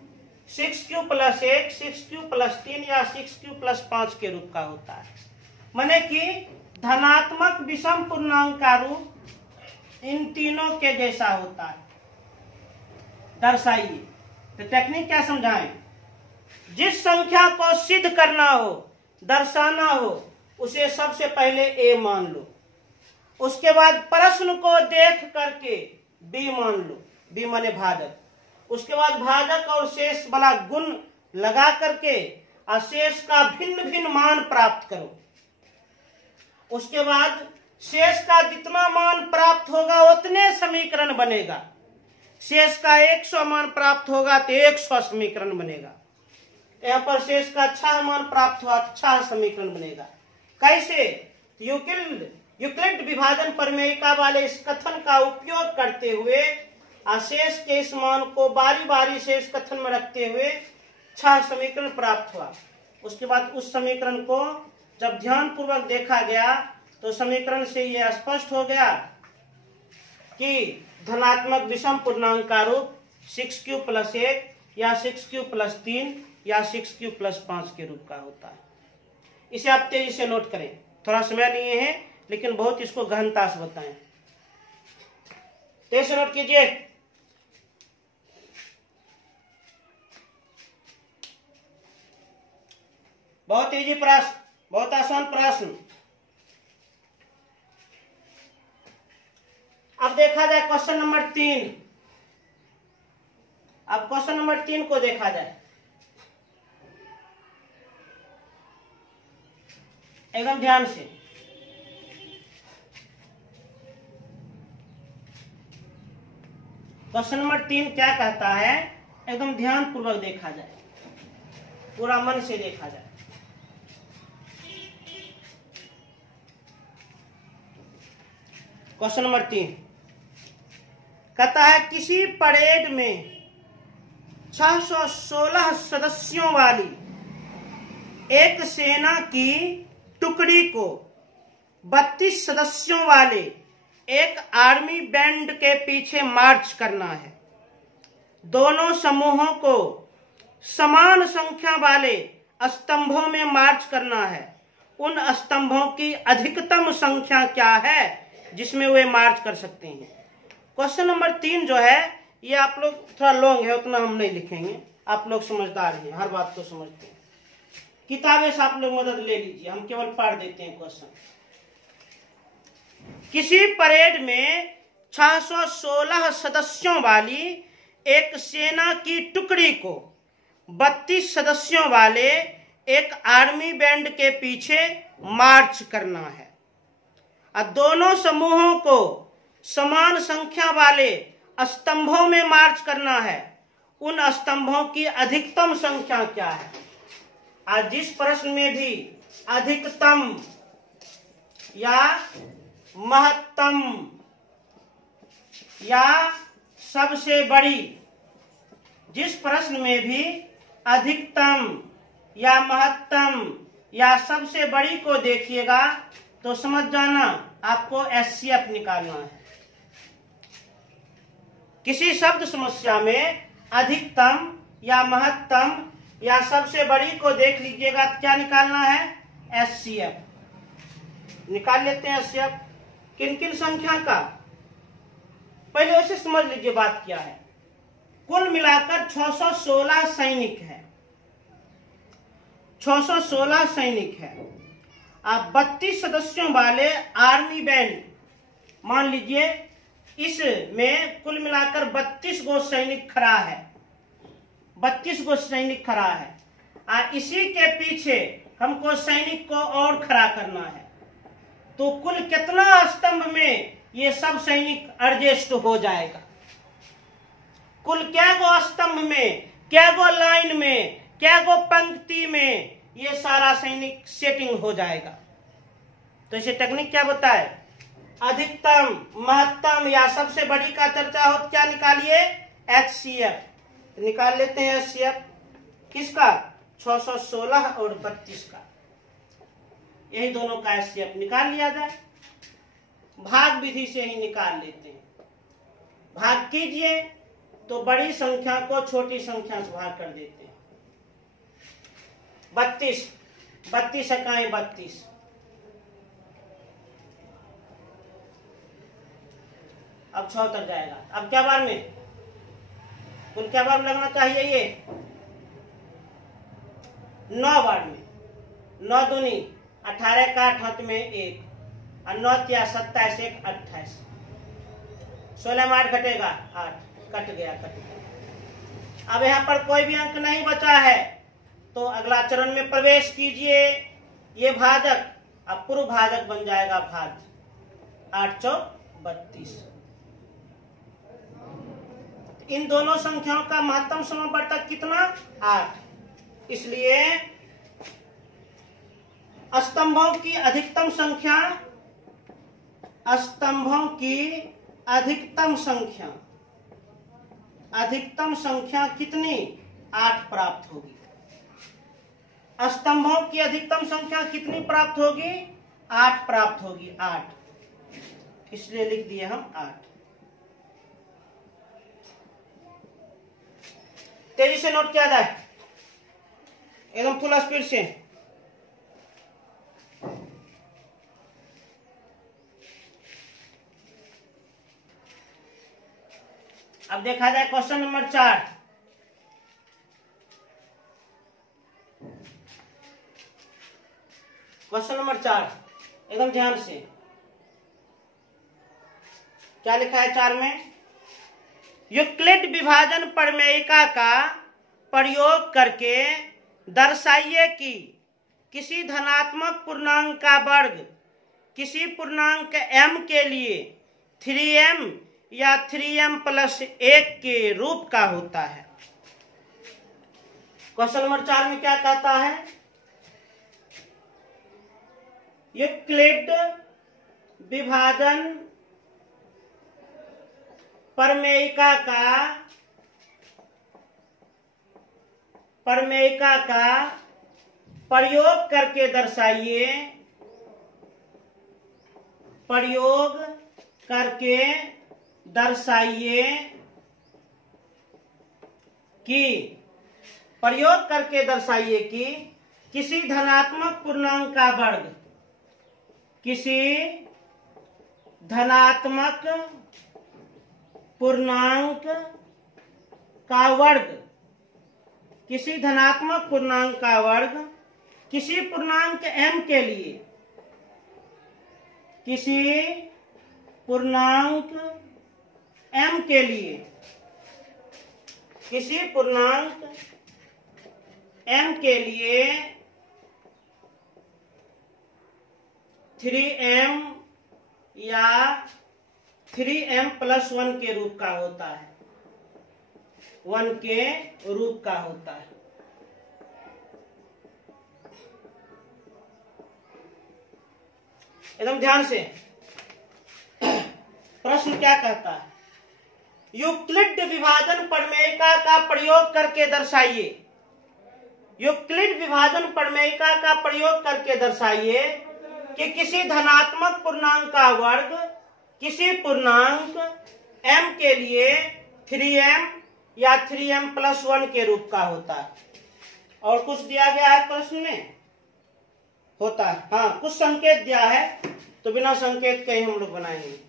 6q + 1, 6q + 3 या 6q + 5 के रूप का होता है। माने कि धनात्मक विषम पूर्णांक का रूप इन तीनों के जैसा होता है। दर्शाइए। तो टेक्निक क्या समझाएं? जिस संख्या को सिद्ध करना हो, दर्शाना हो, उसे सबसे पहले a मान लो। उसके बाद प्रश्न को देख करके b मान लो, b माने भाजक। उसके बाद भाजक और शेष वाला गुण लगा करके और शेष का भिन्न भिन्न मान प्राप्त करो। उसके बाद शेष का जितना मान प्राप्त होगा उतने समीकरण बनेगा। शेष का 100 मान प्राप्त होगा तो 100 समीकरण बनेगा। यहाँ पर शेष का 6 मान प्राप्त हुआ तो 6 समीकरण बनेगा। कैसे? यूक्लिड विभाजन प्रमेयिका वाले इस कथन का उपयोग करते हुए शेष के इस मान को बारी बारी से इस कथन में रखते हुए 6 समीकरण प्राप्त हुआ। उसके बाद उस समीकरण को जब ध्यान पूर्वक देखा गया तो समीकरण से यह स्पष्ट हो गया कि धनात्मक विषम पूर्णांक का रूप 6q + 1 या 6q + 3 या 6q + 5 के रूप का होता है। इसे आप तेजी से नोट करें, थोड़ा समय लिए हैं लेकिन बहुत इसको गहनता से बताएं। तेजी से नोट कीजिए। बहुत इजी प्रश्न, बहुत आसान प्रश्न। अब देखा जाए क्वेश्चन नंबर 3। अब क्वेश्चन नंबर 3 को देखा जाए एकदम ध्यान से। क्वेश्चन नंबर 3 क्या कहता है, एकदम ध्यान पूर्वक देखा जाए, पूरा मन से देखा जाए। क्वेश्चन नंबर 3 कहता है किसी परेड में 616 सदस्यों वाली एक सेना की टुकड़ी को 32 सदस्यों वाले एक आर्मी बैंड के पीछे मार्च करना है। दोनों समूहों को समान संख्या वाले स्तंभों में मार्च करना है। उन स्तंभों की अधिकतम संख्या क्या है जिसमें वे मार्च कर सकते हैं। क्वेश्चन नंबर 3 जो है ये आप लोग थोड़ा लॉन्ग है, उतना हम नहीं लिखेंगे, आप लोग समझदार हैं, हर बात को समझते हैं। किताबें से आप लोग मदद ले लीजिए, हम केवल पढ़ देते हैं क्वेश्चन। किसी परेड में 616 सदस्यों वाली एक सेना की टुकड़ी को 32 सदस्यों वाले एक आर्मी बैंड के पीछे मार्च करना है और दोनों समूहों को समान संख्या वाले स्तंभों में मार्च करना है। उन स्तंभों की अधिकतम संख्या क्या है। आज जिस प्रश्न में भी अधिकतम या महत्तम या सबसे बड़ी, जिस प्रश्न में भी अधिकतम या महत्तम या सबसे बड़ी को देखिएगा तो समझ जाना आपको HCF निकालना है। किसी शब्द समस्या में अधिकतम या महत्तम या सबसे बड़ी को देख लीजिएगा तो क्या निकालना है? HCF निकाल लेते हैं। HCF किन किन संख्या का? पहले उसे समझ लीजिए बात क्या है। कुल मिलाकर 616 सैनिक है, 616 सैनिक है। आप 32 सदस्यों वाले आर्मी बैंड मान लीजिए, इसमें कुल मिलाकर 32 गो सैनिक खड़ा है, 32 गो सैनिक खड़ा है। इसी के पीछे हमको सैनिक को और खड़ा करना है, तो कुल कितना स्तंभ में ये सब सैनिक एडजस्ट हो जाएगा? कुल क्या गो स्तंभ में, क्या गो लाइन में, क्या गो पंक्ति में ये सारा सैनिक सेटिंग हो जाएगा? तो इसे टेक्निक क्या बताए? अधिकतम, महत्तम या सबसे बड़ी का चर्चा हो तो क्या निकालिए? HCF निकाल लेते हैं। HCF किसका? 616 और 32 का, यही दोनों का HCF निकाल लिया जाए। भाग विधि से ही निकाल लेते हैं। भाग कीजिए तो बड़ी संख्या को छोटी संख्या से भाग कर देते हैं। 32, 32 इकाई 32, अब 6 उतर जाएगा। अब क्या बार में? कुल क्या बार में लगना चाहिए? ये 9 बार में। 9 दूनी 18 का 8 में 1 और 9 क्या 27 1 28, 16 में 8 घटेगा 8, कट गया। अब यहाँ पर कोई भी अंक नहीं बचा है तो अगला चरण में प्रवेश कीजिए। ये भाजक अब पूर्व भाजक बन जाएगा भाज्य, 8 चौक 32। इन दोनों संख्याओं का महत्तम समावर्तक कितना? 8। इसलिए स्तंभों की अधिकतम संख्या, स्तंभों की अधिकतम संख्या, अधिकतम संख्या कितनी? 8 प्राप्त होगी। स्तंभों की अधिकतम संख्या कितनी प्राप्त होगी? 8 प्राप्त होगी। 8, इसलिए लिख दिए हम 8। तेजी से नोट किया जाए, एकदम फुल स्पीड से। अब देखा जाए क्वेश्चन नंबर 4। क्वेश्चन नंबर 4 एकदम ध्यान से। क्या लिखा है 4 में? यूक्लिड विभाजन प्रमेयिका का प्रयोग करके दर्शाइए कि किसी धनात्मक पूर्णांक का वर्ग किसी पूर्णांक m के लिए 3m या 3m + 1 के रूप का होता है। क्वेश्चन नंबर 4 में क्या कहता है? यूक्लिड विभाजन प्रमेयिका का प्रयोग करके दर्शाइए, प्रयोग करके दर्शाइए कि किसी धनात्मक पूर्णांक का वर्ग, किसी धनात्मक पूर्णांक का वर्ग, किसी धनात्मक पूर्णांक का वर्ग किसी पूर्णांक m के लिए, किसी पूर्णांक m के लिए, किसी पूर्णांक m के लिए 3m या 3m + 1 के रूप का होता है, 1 के रूप का होता है। एकदम ध्यान से। प्रश्न क्या कहता है? यूक्लिड विभाजन प्रमेयिका का प्रयोग करके दर्शाइए यूक्लिड विभाजन प्रमेयिका का प्रयोग करके दर्शाइए कि किसी धनात्मक पूर्णांक का वर्ग किसी पूर्णांक m के लिए 3m या 3m+1 के रूप का होता है। और कुछ दिया गया है प्रश्न में, होता है, हाँ कुछ संकेत दिया है, तो बिना संकेत के ही हम लोग बनाएंगे।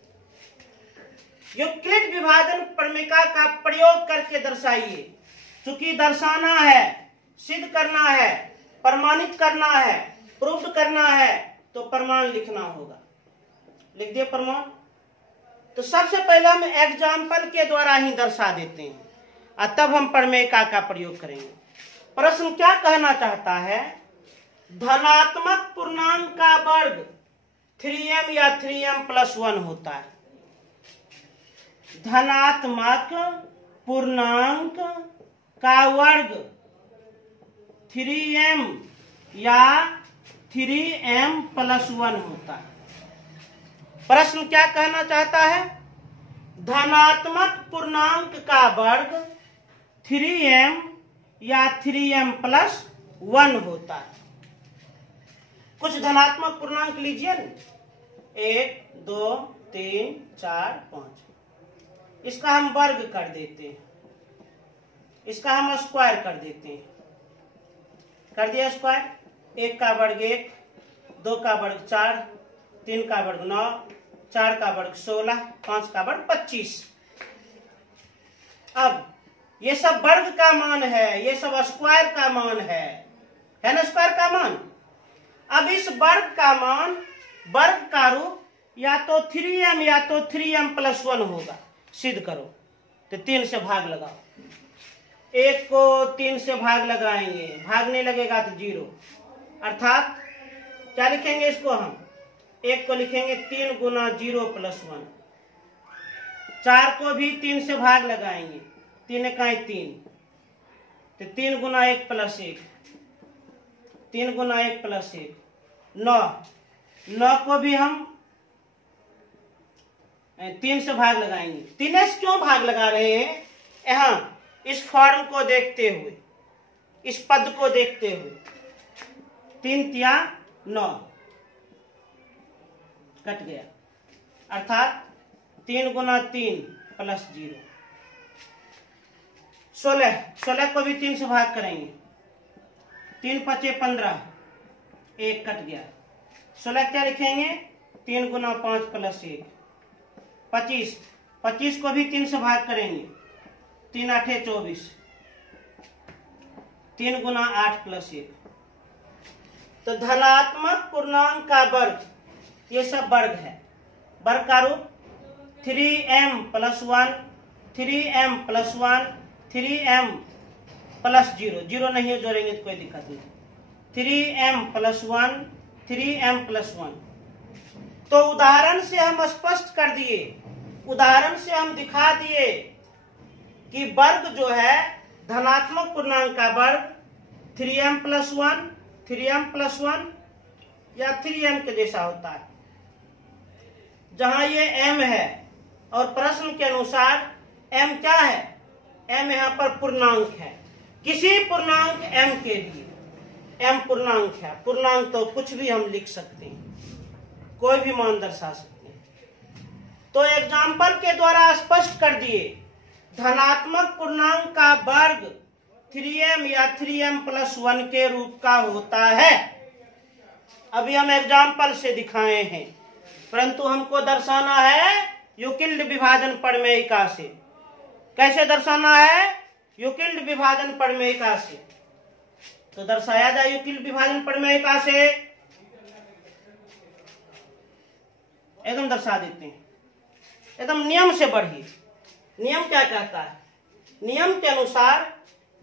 यूक्लिड विभाजन प्रमेयिका का प्रयोग करके दर्शाइए, चूंकि दर्शाना है, सिद्ध करना है, प्रमाणित करना है, प्रूव करना है, तो प्रमाण लिखना होगा। लिख दिए प्रमाण। तो सबसे पहले हम एग्जाम्पल के द्वारा ही दर्शा देते हैं और तब हम प्रमेयिका का प्रयोग करेंगे। प्रश्न क्या कहना चाहता है? धनात्मक पूर्णांक का वर्ग 3m या 3m+1 होता है। धनात्मक पूर्णांक का वर्ग 3m या 3m+1 होता है। प्रश्न क्या कहना चाहता है? धनात्मक पूर्णांक का वर्ग 3m या 3m+1 होता है। कुछ धनात्मक पूर्णांक लीजिए न, 1 2 3 4 5। इसका हम वर्ग कर देते हैं, इसका हम स्क्वायर कर देते हैं। कर दिया स्क्वायर। 1 का वर्ग 1, 2 का वर्ग 4, 3 का वर्ग 9, 4 का वर्ग 16, 5 का वर्ग 25। अब ये सब वर्ग का मान है, ये सब स्क्वायर का मान है ना, स्क्वायर का मान। अब इस वर्ग का मान, वर्ग का रूप या तो 3m या तो 3m+1 होगा। सिद्ध करो। तो 3 से भाग लगाओ। 1 को 3 से भाग लगाएंगे, भाग नहीं लगेगा तो 0, अर्थात क्या लिखेंगे इसको हम? 1 को लिखेंगे 3 गुना 0+1। 4 को भी 3 से भाग लगाएंगे, 3 इकाई 3, तो 3 गुना 1 + 1, 3 गुना 1 + 1 9। 9 को भी हम 3 से भाग लगाएंगे। 3 से क्यों भाग लगा रहे हैं? यहाँ इस फॉर्म को देखते हुए, इस पद को देखते हुए, 3 तिया 9 कट गया, अर्थात 3 गुना 3 + 0 16। 16 को भी 3 से भाग करेंगे, 3 × 5 = 15, 1 कट गया। 16 क्या लिखेंगे? 3 गुना 5 + 1 25। 25 को भी 3 से भाग करेंगे, 3 × 8 = 24, 3 गुना 8 + 1। तो धनात्मक पूर्णांक का वर्ग, ये सब वर्ग है। वर्ग का रूप 3m+1, 3m+1, 3m+0, 0 नहीं जोड़ेंगे तो कोई दिक्कत नहीं। 3m+1, 3m+1। तो उदाहरण से हम स्पष्ट कर दिए, उदाहरण से हम दिखा दिए कि वर्ग जो है, धनात्मक पूर्णांक का वर्ग 3m+1, 3m+1 या 3m के जैसा होता है। जहां ये m है और प्रश्न के अनुसार m क्या है? m यहाँ पर पूर्णांक है। किसी पूर्णांक m के लिए m पूर्णांक है। पूर्णांक तो कुछ भी हम लिख सकते हैं, कोई भी मान दर्शा सकते हैं। तो एग्जाम्पल के द्वारा स्पष्ट कर दिए, धनात्मक पूर्णांक का वर्ग 3m या 3m+1 के रूप का होता है। अभी हम एग्जाम्पल से दिखाए हैं, परंतु हमको दर्शाना है यूक्लिड विभाजन प्रमेयिका से। कैसे दर्शाना है? यूक्लिड विभाजन प्रमेयिका से। तो दर्शाया जाए यूक्लिड विभाजन प्रमेयिका से, एकदम दर्शा देते हैं, एकदम नियम से बढ़िए। नियम क्या कहता है? नियम के अनुसार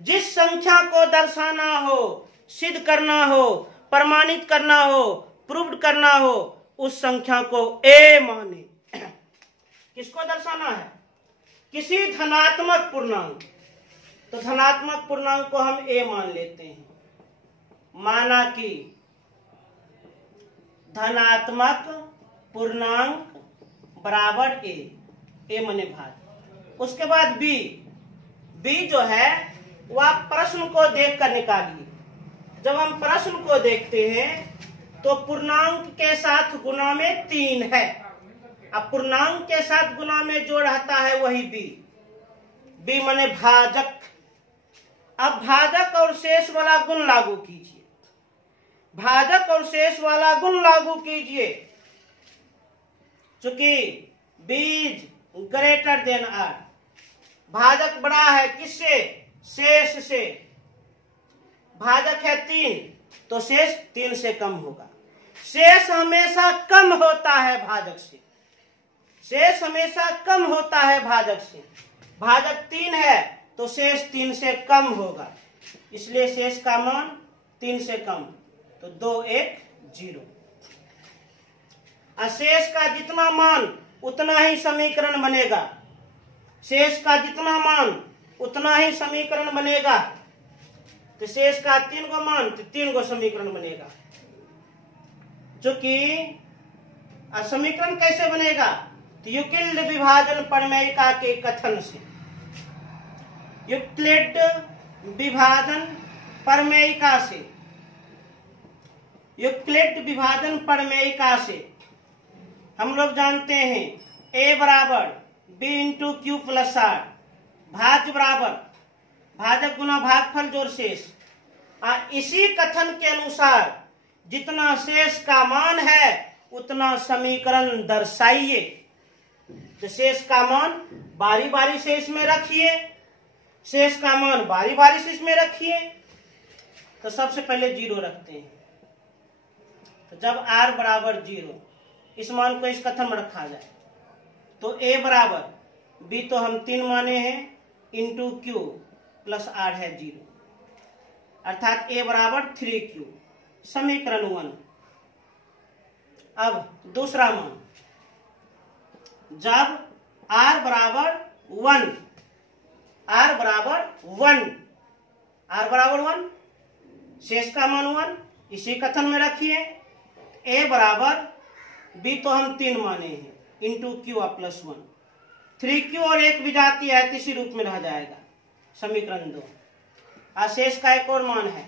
जिस संख्या को दर्शाना हो, सिद्ध करना हो, प्रमाणित करना हो, प्रूव्ड करना हो, उस संख्या को a माने। किसको दर्शाना है? किसी धनात्मक पूर्णांक। तो धनात्मक पूर्णांक को हम a मान लेते हैं। माना कि धनात्मक पूर्णांक बराबर a माने भाग। उसके बाद b जो है वह प्रश्न को देखकर निकालिए। जब हम प्रश्न को देखते हैं तो पूर्णांक के साथ गुणा में 3 है। अब पूर्णांक के साथ गुणा में जो रहता है वही बी माने भाजक। अब भाजक और शेष वाला गुण लागू कीजिए, भाजक और शेष वाला गुण लागू कीजिए। चूंकि बीज ग्रेटर देन आर, भाजक बड़ा है किससे? शेष से। भाजक है 3 तो शेष 3 से कम होगा। शेष हमेशा कम होता है भाजक से, शेष हमेशा कम होता है भाजक से। भाजक 3 है तो शेष 3 से कम होगा, इसलिए शेष का मान 3 से कम, तो 2 1 0। शेष का जितना मान उतना ही समीकरण बनेगा, शेष का जितना मान उतना ही समीकरण बनेगा। तो शेष का 3 गो मान तो 3 गो समीकरण बनेगा। जो कि समीकरण कैसे बनेगा? तो यूक्लिड विभाजन प्रमेयिका के कथन से, यूक्लिड विभाजन प्रमेयिका से, यूक्लिड विभाजन प्रमेयिका से हम लोग जानते हैं a बराबर b into q plus r, भाज्य बराबर भाजक गुना भागफल जोड़ शेष। इसी कथन के अनुसार जितना शेष का मान है उतना समीकरण दर्शाइए। तो शेष का मान बारी बारी से इसमें रखिए, शेष का मान बारी बारी से इसमें रखिए। तो सबसे पहले 0 रखते हैं। तो जब r बराबर 0, इस मान को इस कथन में रखा जाए तो a बराबर b तो हम 3 माने हैं इंटू क्यू प्लस r है 0, अर्थात a बराबर 3q, समीकरण 1। अब दूसरा मान, जब r बराबर 1, r बराबर 1, शेष का मान 1, इसी कथन में रखिए। a बराबर b तो हम 3 माने हैं इंटू क्यू प्लस 1, 3q और 1 विजातीय है तो इसी रूप में रह जाएगा, समीकरण 2। शेष का एक और मान है,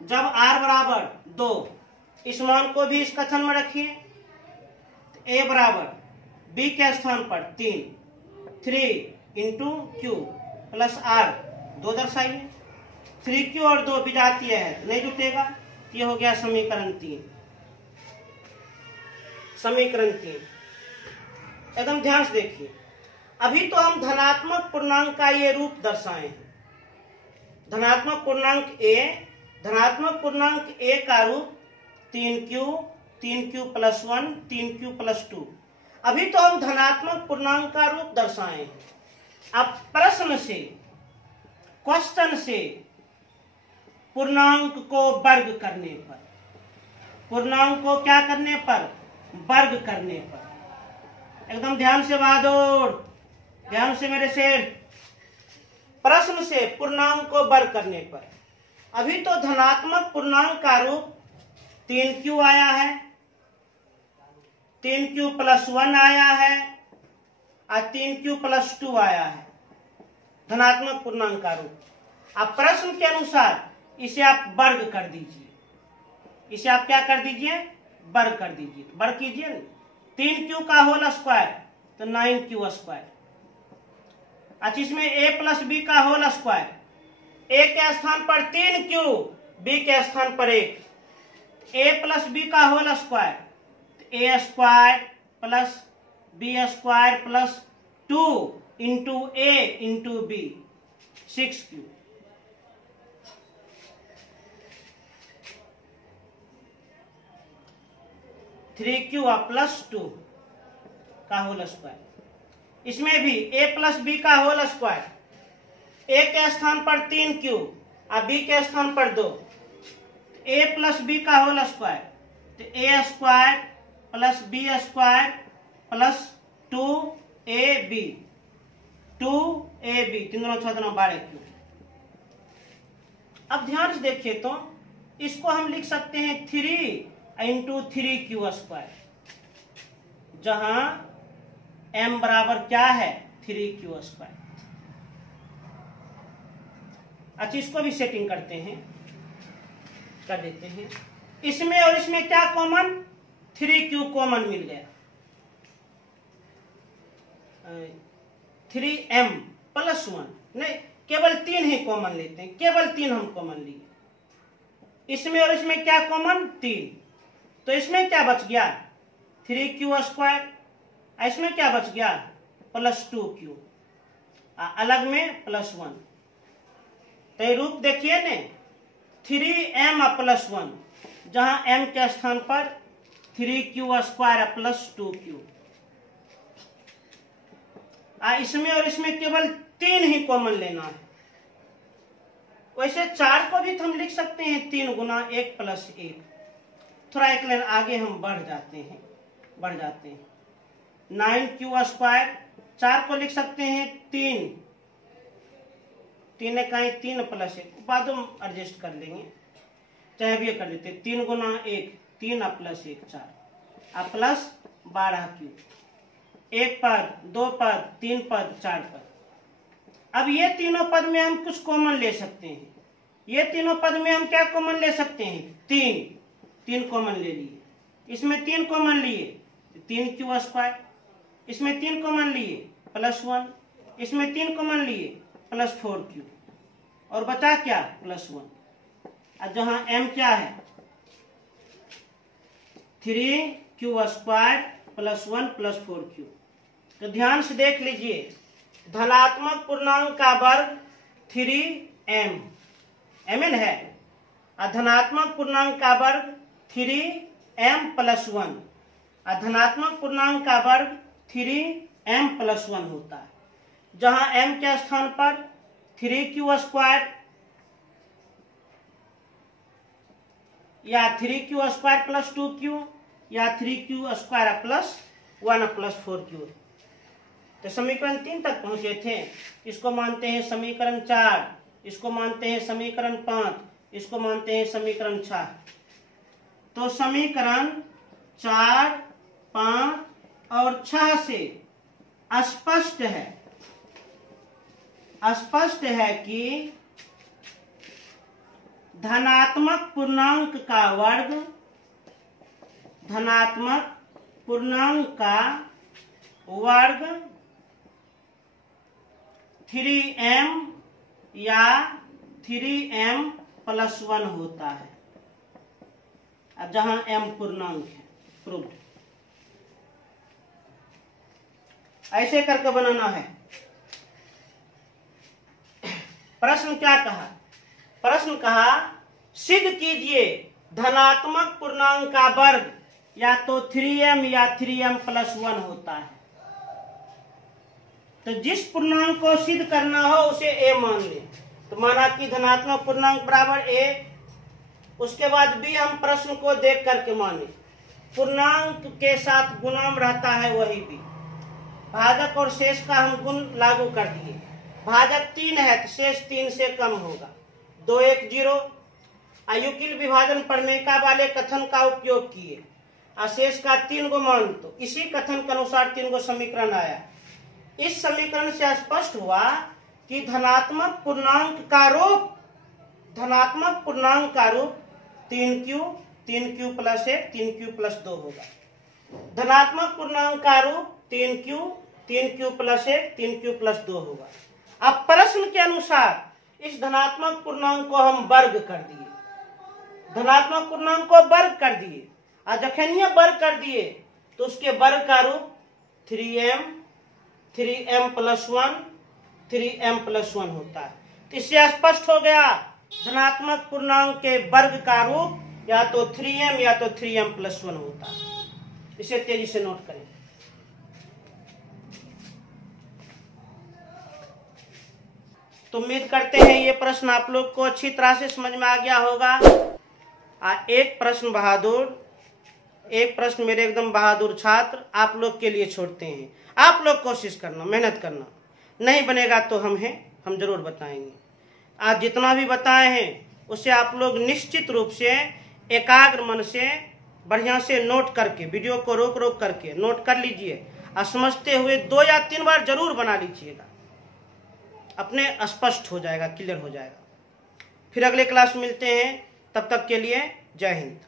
जब r बराबर 2, इस मान को भी इस कथन में रखिए। a बराबर b के स्थान पर 3 into q plus r 2 दर्शाइए। 3q और 2 विजातीय है तो नहीं जुटेगा, ये हो गया समीकरण 3। समीकरण 3 एकदम ध्यान से देखिए। अभी तो हम धनात्मक पूर्णांक का ये रूप दर्शाए हैं, धनात्मक पूर्णांक a का रूप 3q प्लस 1, 3q प्लस 2। अभी तो हम धनात्मक पूर्णांक का रूप दर्शाए हैं। अब प्रश्न से, क्वेश्चन से पूर्णांक को वर्ग करने पर, पूर्णांक को क्या करने पर? वर्ग करने पर। एकदम ध्यान से बहादुर, ध्यान से मेरे शेर। प्रश्न से पूर्णांक को वर्ग करने पर, अभी तो धनात्मक पूर्णांक का रूप 3q आया है, 3q प्लस 1 आया है और 3q प्लस 2 आया है, धनात्मक पूर्णांक का रूप। अब प्रश्न के अनुसार इसे आप वर्ग कर दीजिए, इसे आप क्या कर दीजिए? वर्ग कर दीजिए। वर्ग कीजिए, 3q का होल स्क्वायर तो 9q स्क्वायर। अच्छा, इसमें a प्लस b का होल स्क्वायर, a के स्थान पर 3q, b के स्थान पर 1, a प्लस b का whole square, a square plus b square plus 2 into a into b, 6q। Three q plus 2 का होल स्क्वायर। इसमें भी a प्लस बी का होल स्क्वायर, a के स्थान पर 3q और b के स्थान पर 2, a प्लस बी का होल स्क्वायर तो a square plus b square plus 2ab, 2ab 3×6=12q। अब ध्यान से देखिए तो इसको हम लिख सकते हैं 3 इंटू 3q स्क्वायर, जहां m बराबर क्या है? 3q square. अच्छा, इसको भी सेटिंग करते हैं, कर देते हैं। इसमें और इसमें क्या कॉमन, 3q कॉमन मिल गया, 3m + 1, नहीं केवल 3 ही कॉमन लेते हैं, केवल 3 हम कॉमन लिए। इसमें और इसमें क्या कॉमन, 3, तो इसमें क्या बच गया, 3q², इसमें क्या बच गया, +2q, अलग में +1। तो ये रूप देखिए ने, 3m + 1, जहां m के स्थान पर 3q² + 2q। इसमें और इसमें केवल 3 ही कॉमन लेना है। वैसे 4 को भी तो हम लिख सकते हैं 3 गुना 1 + 1। थोड़ा एक लाइन आगे हम बढ़ जाते हैं 9q², 4 को लिख सकते हैं 3 3 इकाई 3 + 1, बाद में एडजस्ट कर लेंगे, चाहे भी कर लेते, 3 गुना 1 3 + 1 4, प्लस 12q, 1 पद 2 पद 3 पद 4 पद। अब ये तीनों पद में हम कुछ कॉमन ले सकते हैं, ये तीनों पद में हम क्या कॉमन ले सकते हैं, 3 कॉमन ले लिए, इसमें 3 कॉमन लिए 3q², इसमें 3 कॉमन लिए +1, इसमें 3 कॉमन लिए +4q, और बचा क्या, +1। और जहां m क्या है, 3q² + 1 + 4q। तो ध्यान से देख लीजिए, धनात्मक पूर्णांक का वर्ग 3m, mn है, और धनात्मक पूर्णांक का वर्ग 3m + 1, और धनात्मक पूर्णांक का वर्ग 3m + 1 होता है, जहां m के स्थान पर 3q² या 3q² + 2q या 3q² + 1 + 4q। तो समीकरण 3 तक पहुंचे थे, इसको मानते हैं समीकरण 4, इसको मानते हैं समीकरण 5, इसको मानते हैं समीकरण 6। तो समीकरण 4, 5 और 6 से स्पष्ट है कि धनात्मक पूर्णांक का वर्ग, धनात्मक पूर्णांक का वर्ग 3m या 3m + 1 होता है, जहां m पूर्णांक है, प्रूव्ड। ऐसे करके बनाना है। प्रश्न क्या कहा, प्रश्न कहा सिद्ध कीजिए धनात्मक पूर्णांक का वर्ग या तो 3m या 3m + 1 होता है। तो जिस पूर्णांक को सिद्ध करना हो उसे a मान ले। तो माना कि धनात्मक पूर्णांक बराबर a, उसके बाद b हम प्रश्न को देख करके माने, पूर्णांक के साथ गुणाम रहता है वही b, भाजक और शेष का हम गुण लागू कर दिए, भाजक 3 है तो शेष 3 से कम होगा, 2 1 0। यूक्लिड विभाजन प्रमेयिका वाले कथन का उपयोग किए, शेष का 3 गो मान, तो इसी कथन के अनुसार 3 गो समीकरण आया। इस समीकरण से स्पष्ट हुआ कि धनात्मक पूर्णांक का रूप, धनात्मक पूर्णांक का रूप 3q + 1 3q + 2 होगा। धनात्मक पूर्णांक का रूप 3q + 1 3q + 2 होगा। अब प्रश्न के अनुसार इस धनात्मक पूर्णांक को हम वर्ग कर दिए, धनात्मक पूर्णांक को वर्ग कर दिए, और जखन ये वर्ग कर दिए तो उसके वर्ग का रूप 3m + 1 3m + 1 होता है। तो इससे स्पष्ट हो गया धनात्मक पूर्णांक के वर्ग का रूप या तो 3m या तो 3m + 1 होता है। इसे तेजी से नोट करें। तो उम्मीद करते हैं ये प्रश्न आप लोग को अच्छी तरह से समझ में आ गया होगा। एक प्रश्न मेरे एकदम बहादुर छात्र आप लोग के लिए छोड़ते हैं। आप लोग कोशिश करना, मेहनत करना, नहीं बनेगा तो हम जरूर बताएंगे। आज जितना भी बताए हैं उसे आप लोग निश्चित रूप से एकाग्र मन से बढ़िया से नोट करके, वीडियो को रोक करके नोट कर लीजिए, और समझते हुए 2 या 3 बार जरूर बना लीजिएगा, अपने स्पष्ट हो जाएगा, क्लियर हो जाएगा। फिर अगले क्लास में मिलते हैं, तब तक के लिए जय हिंद।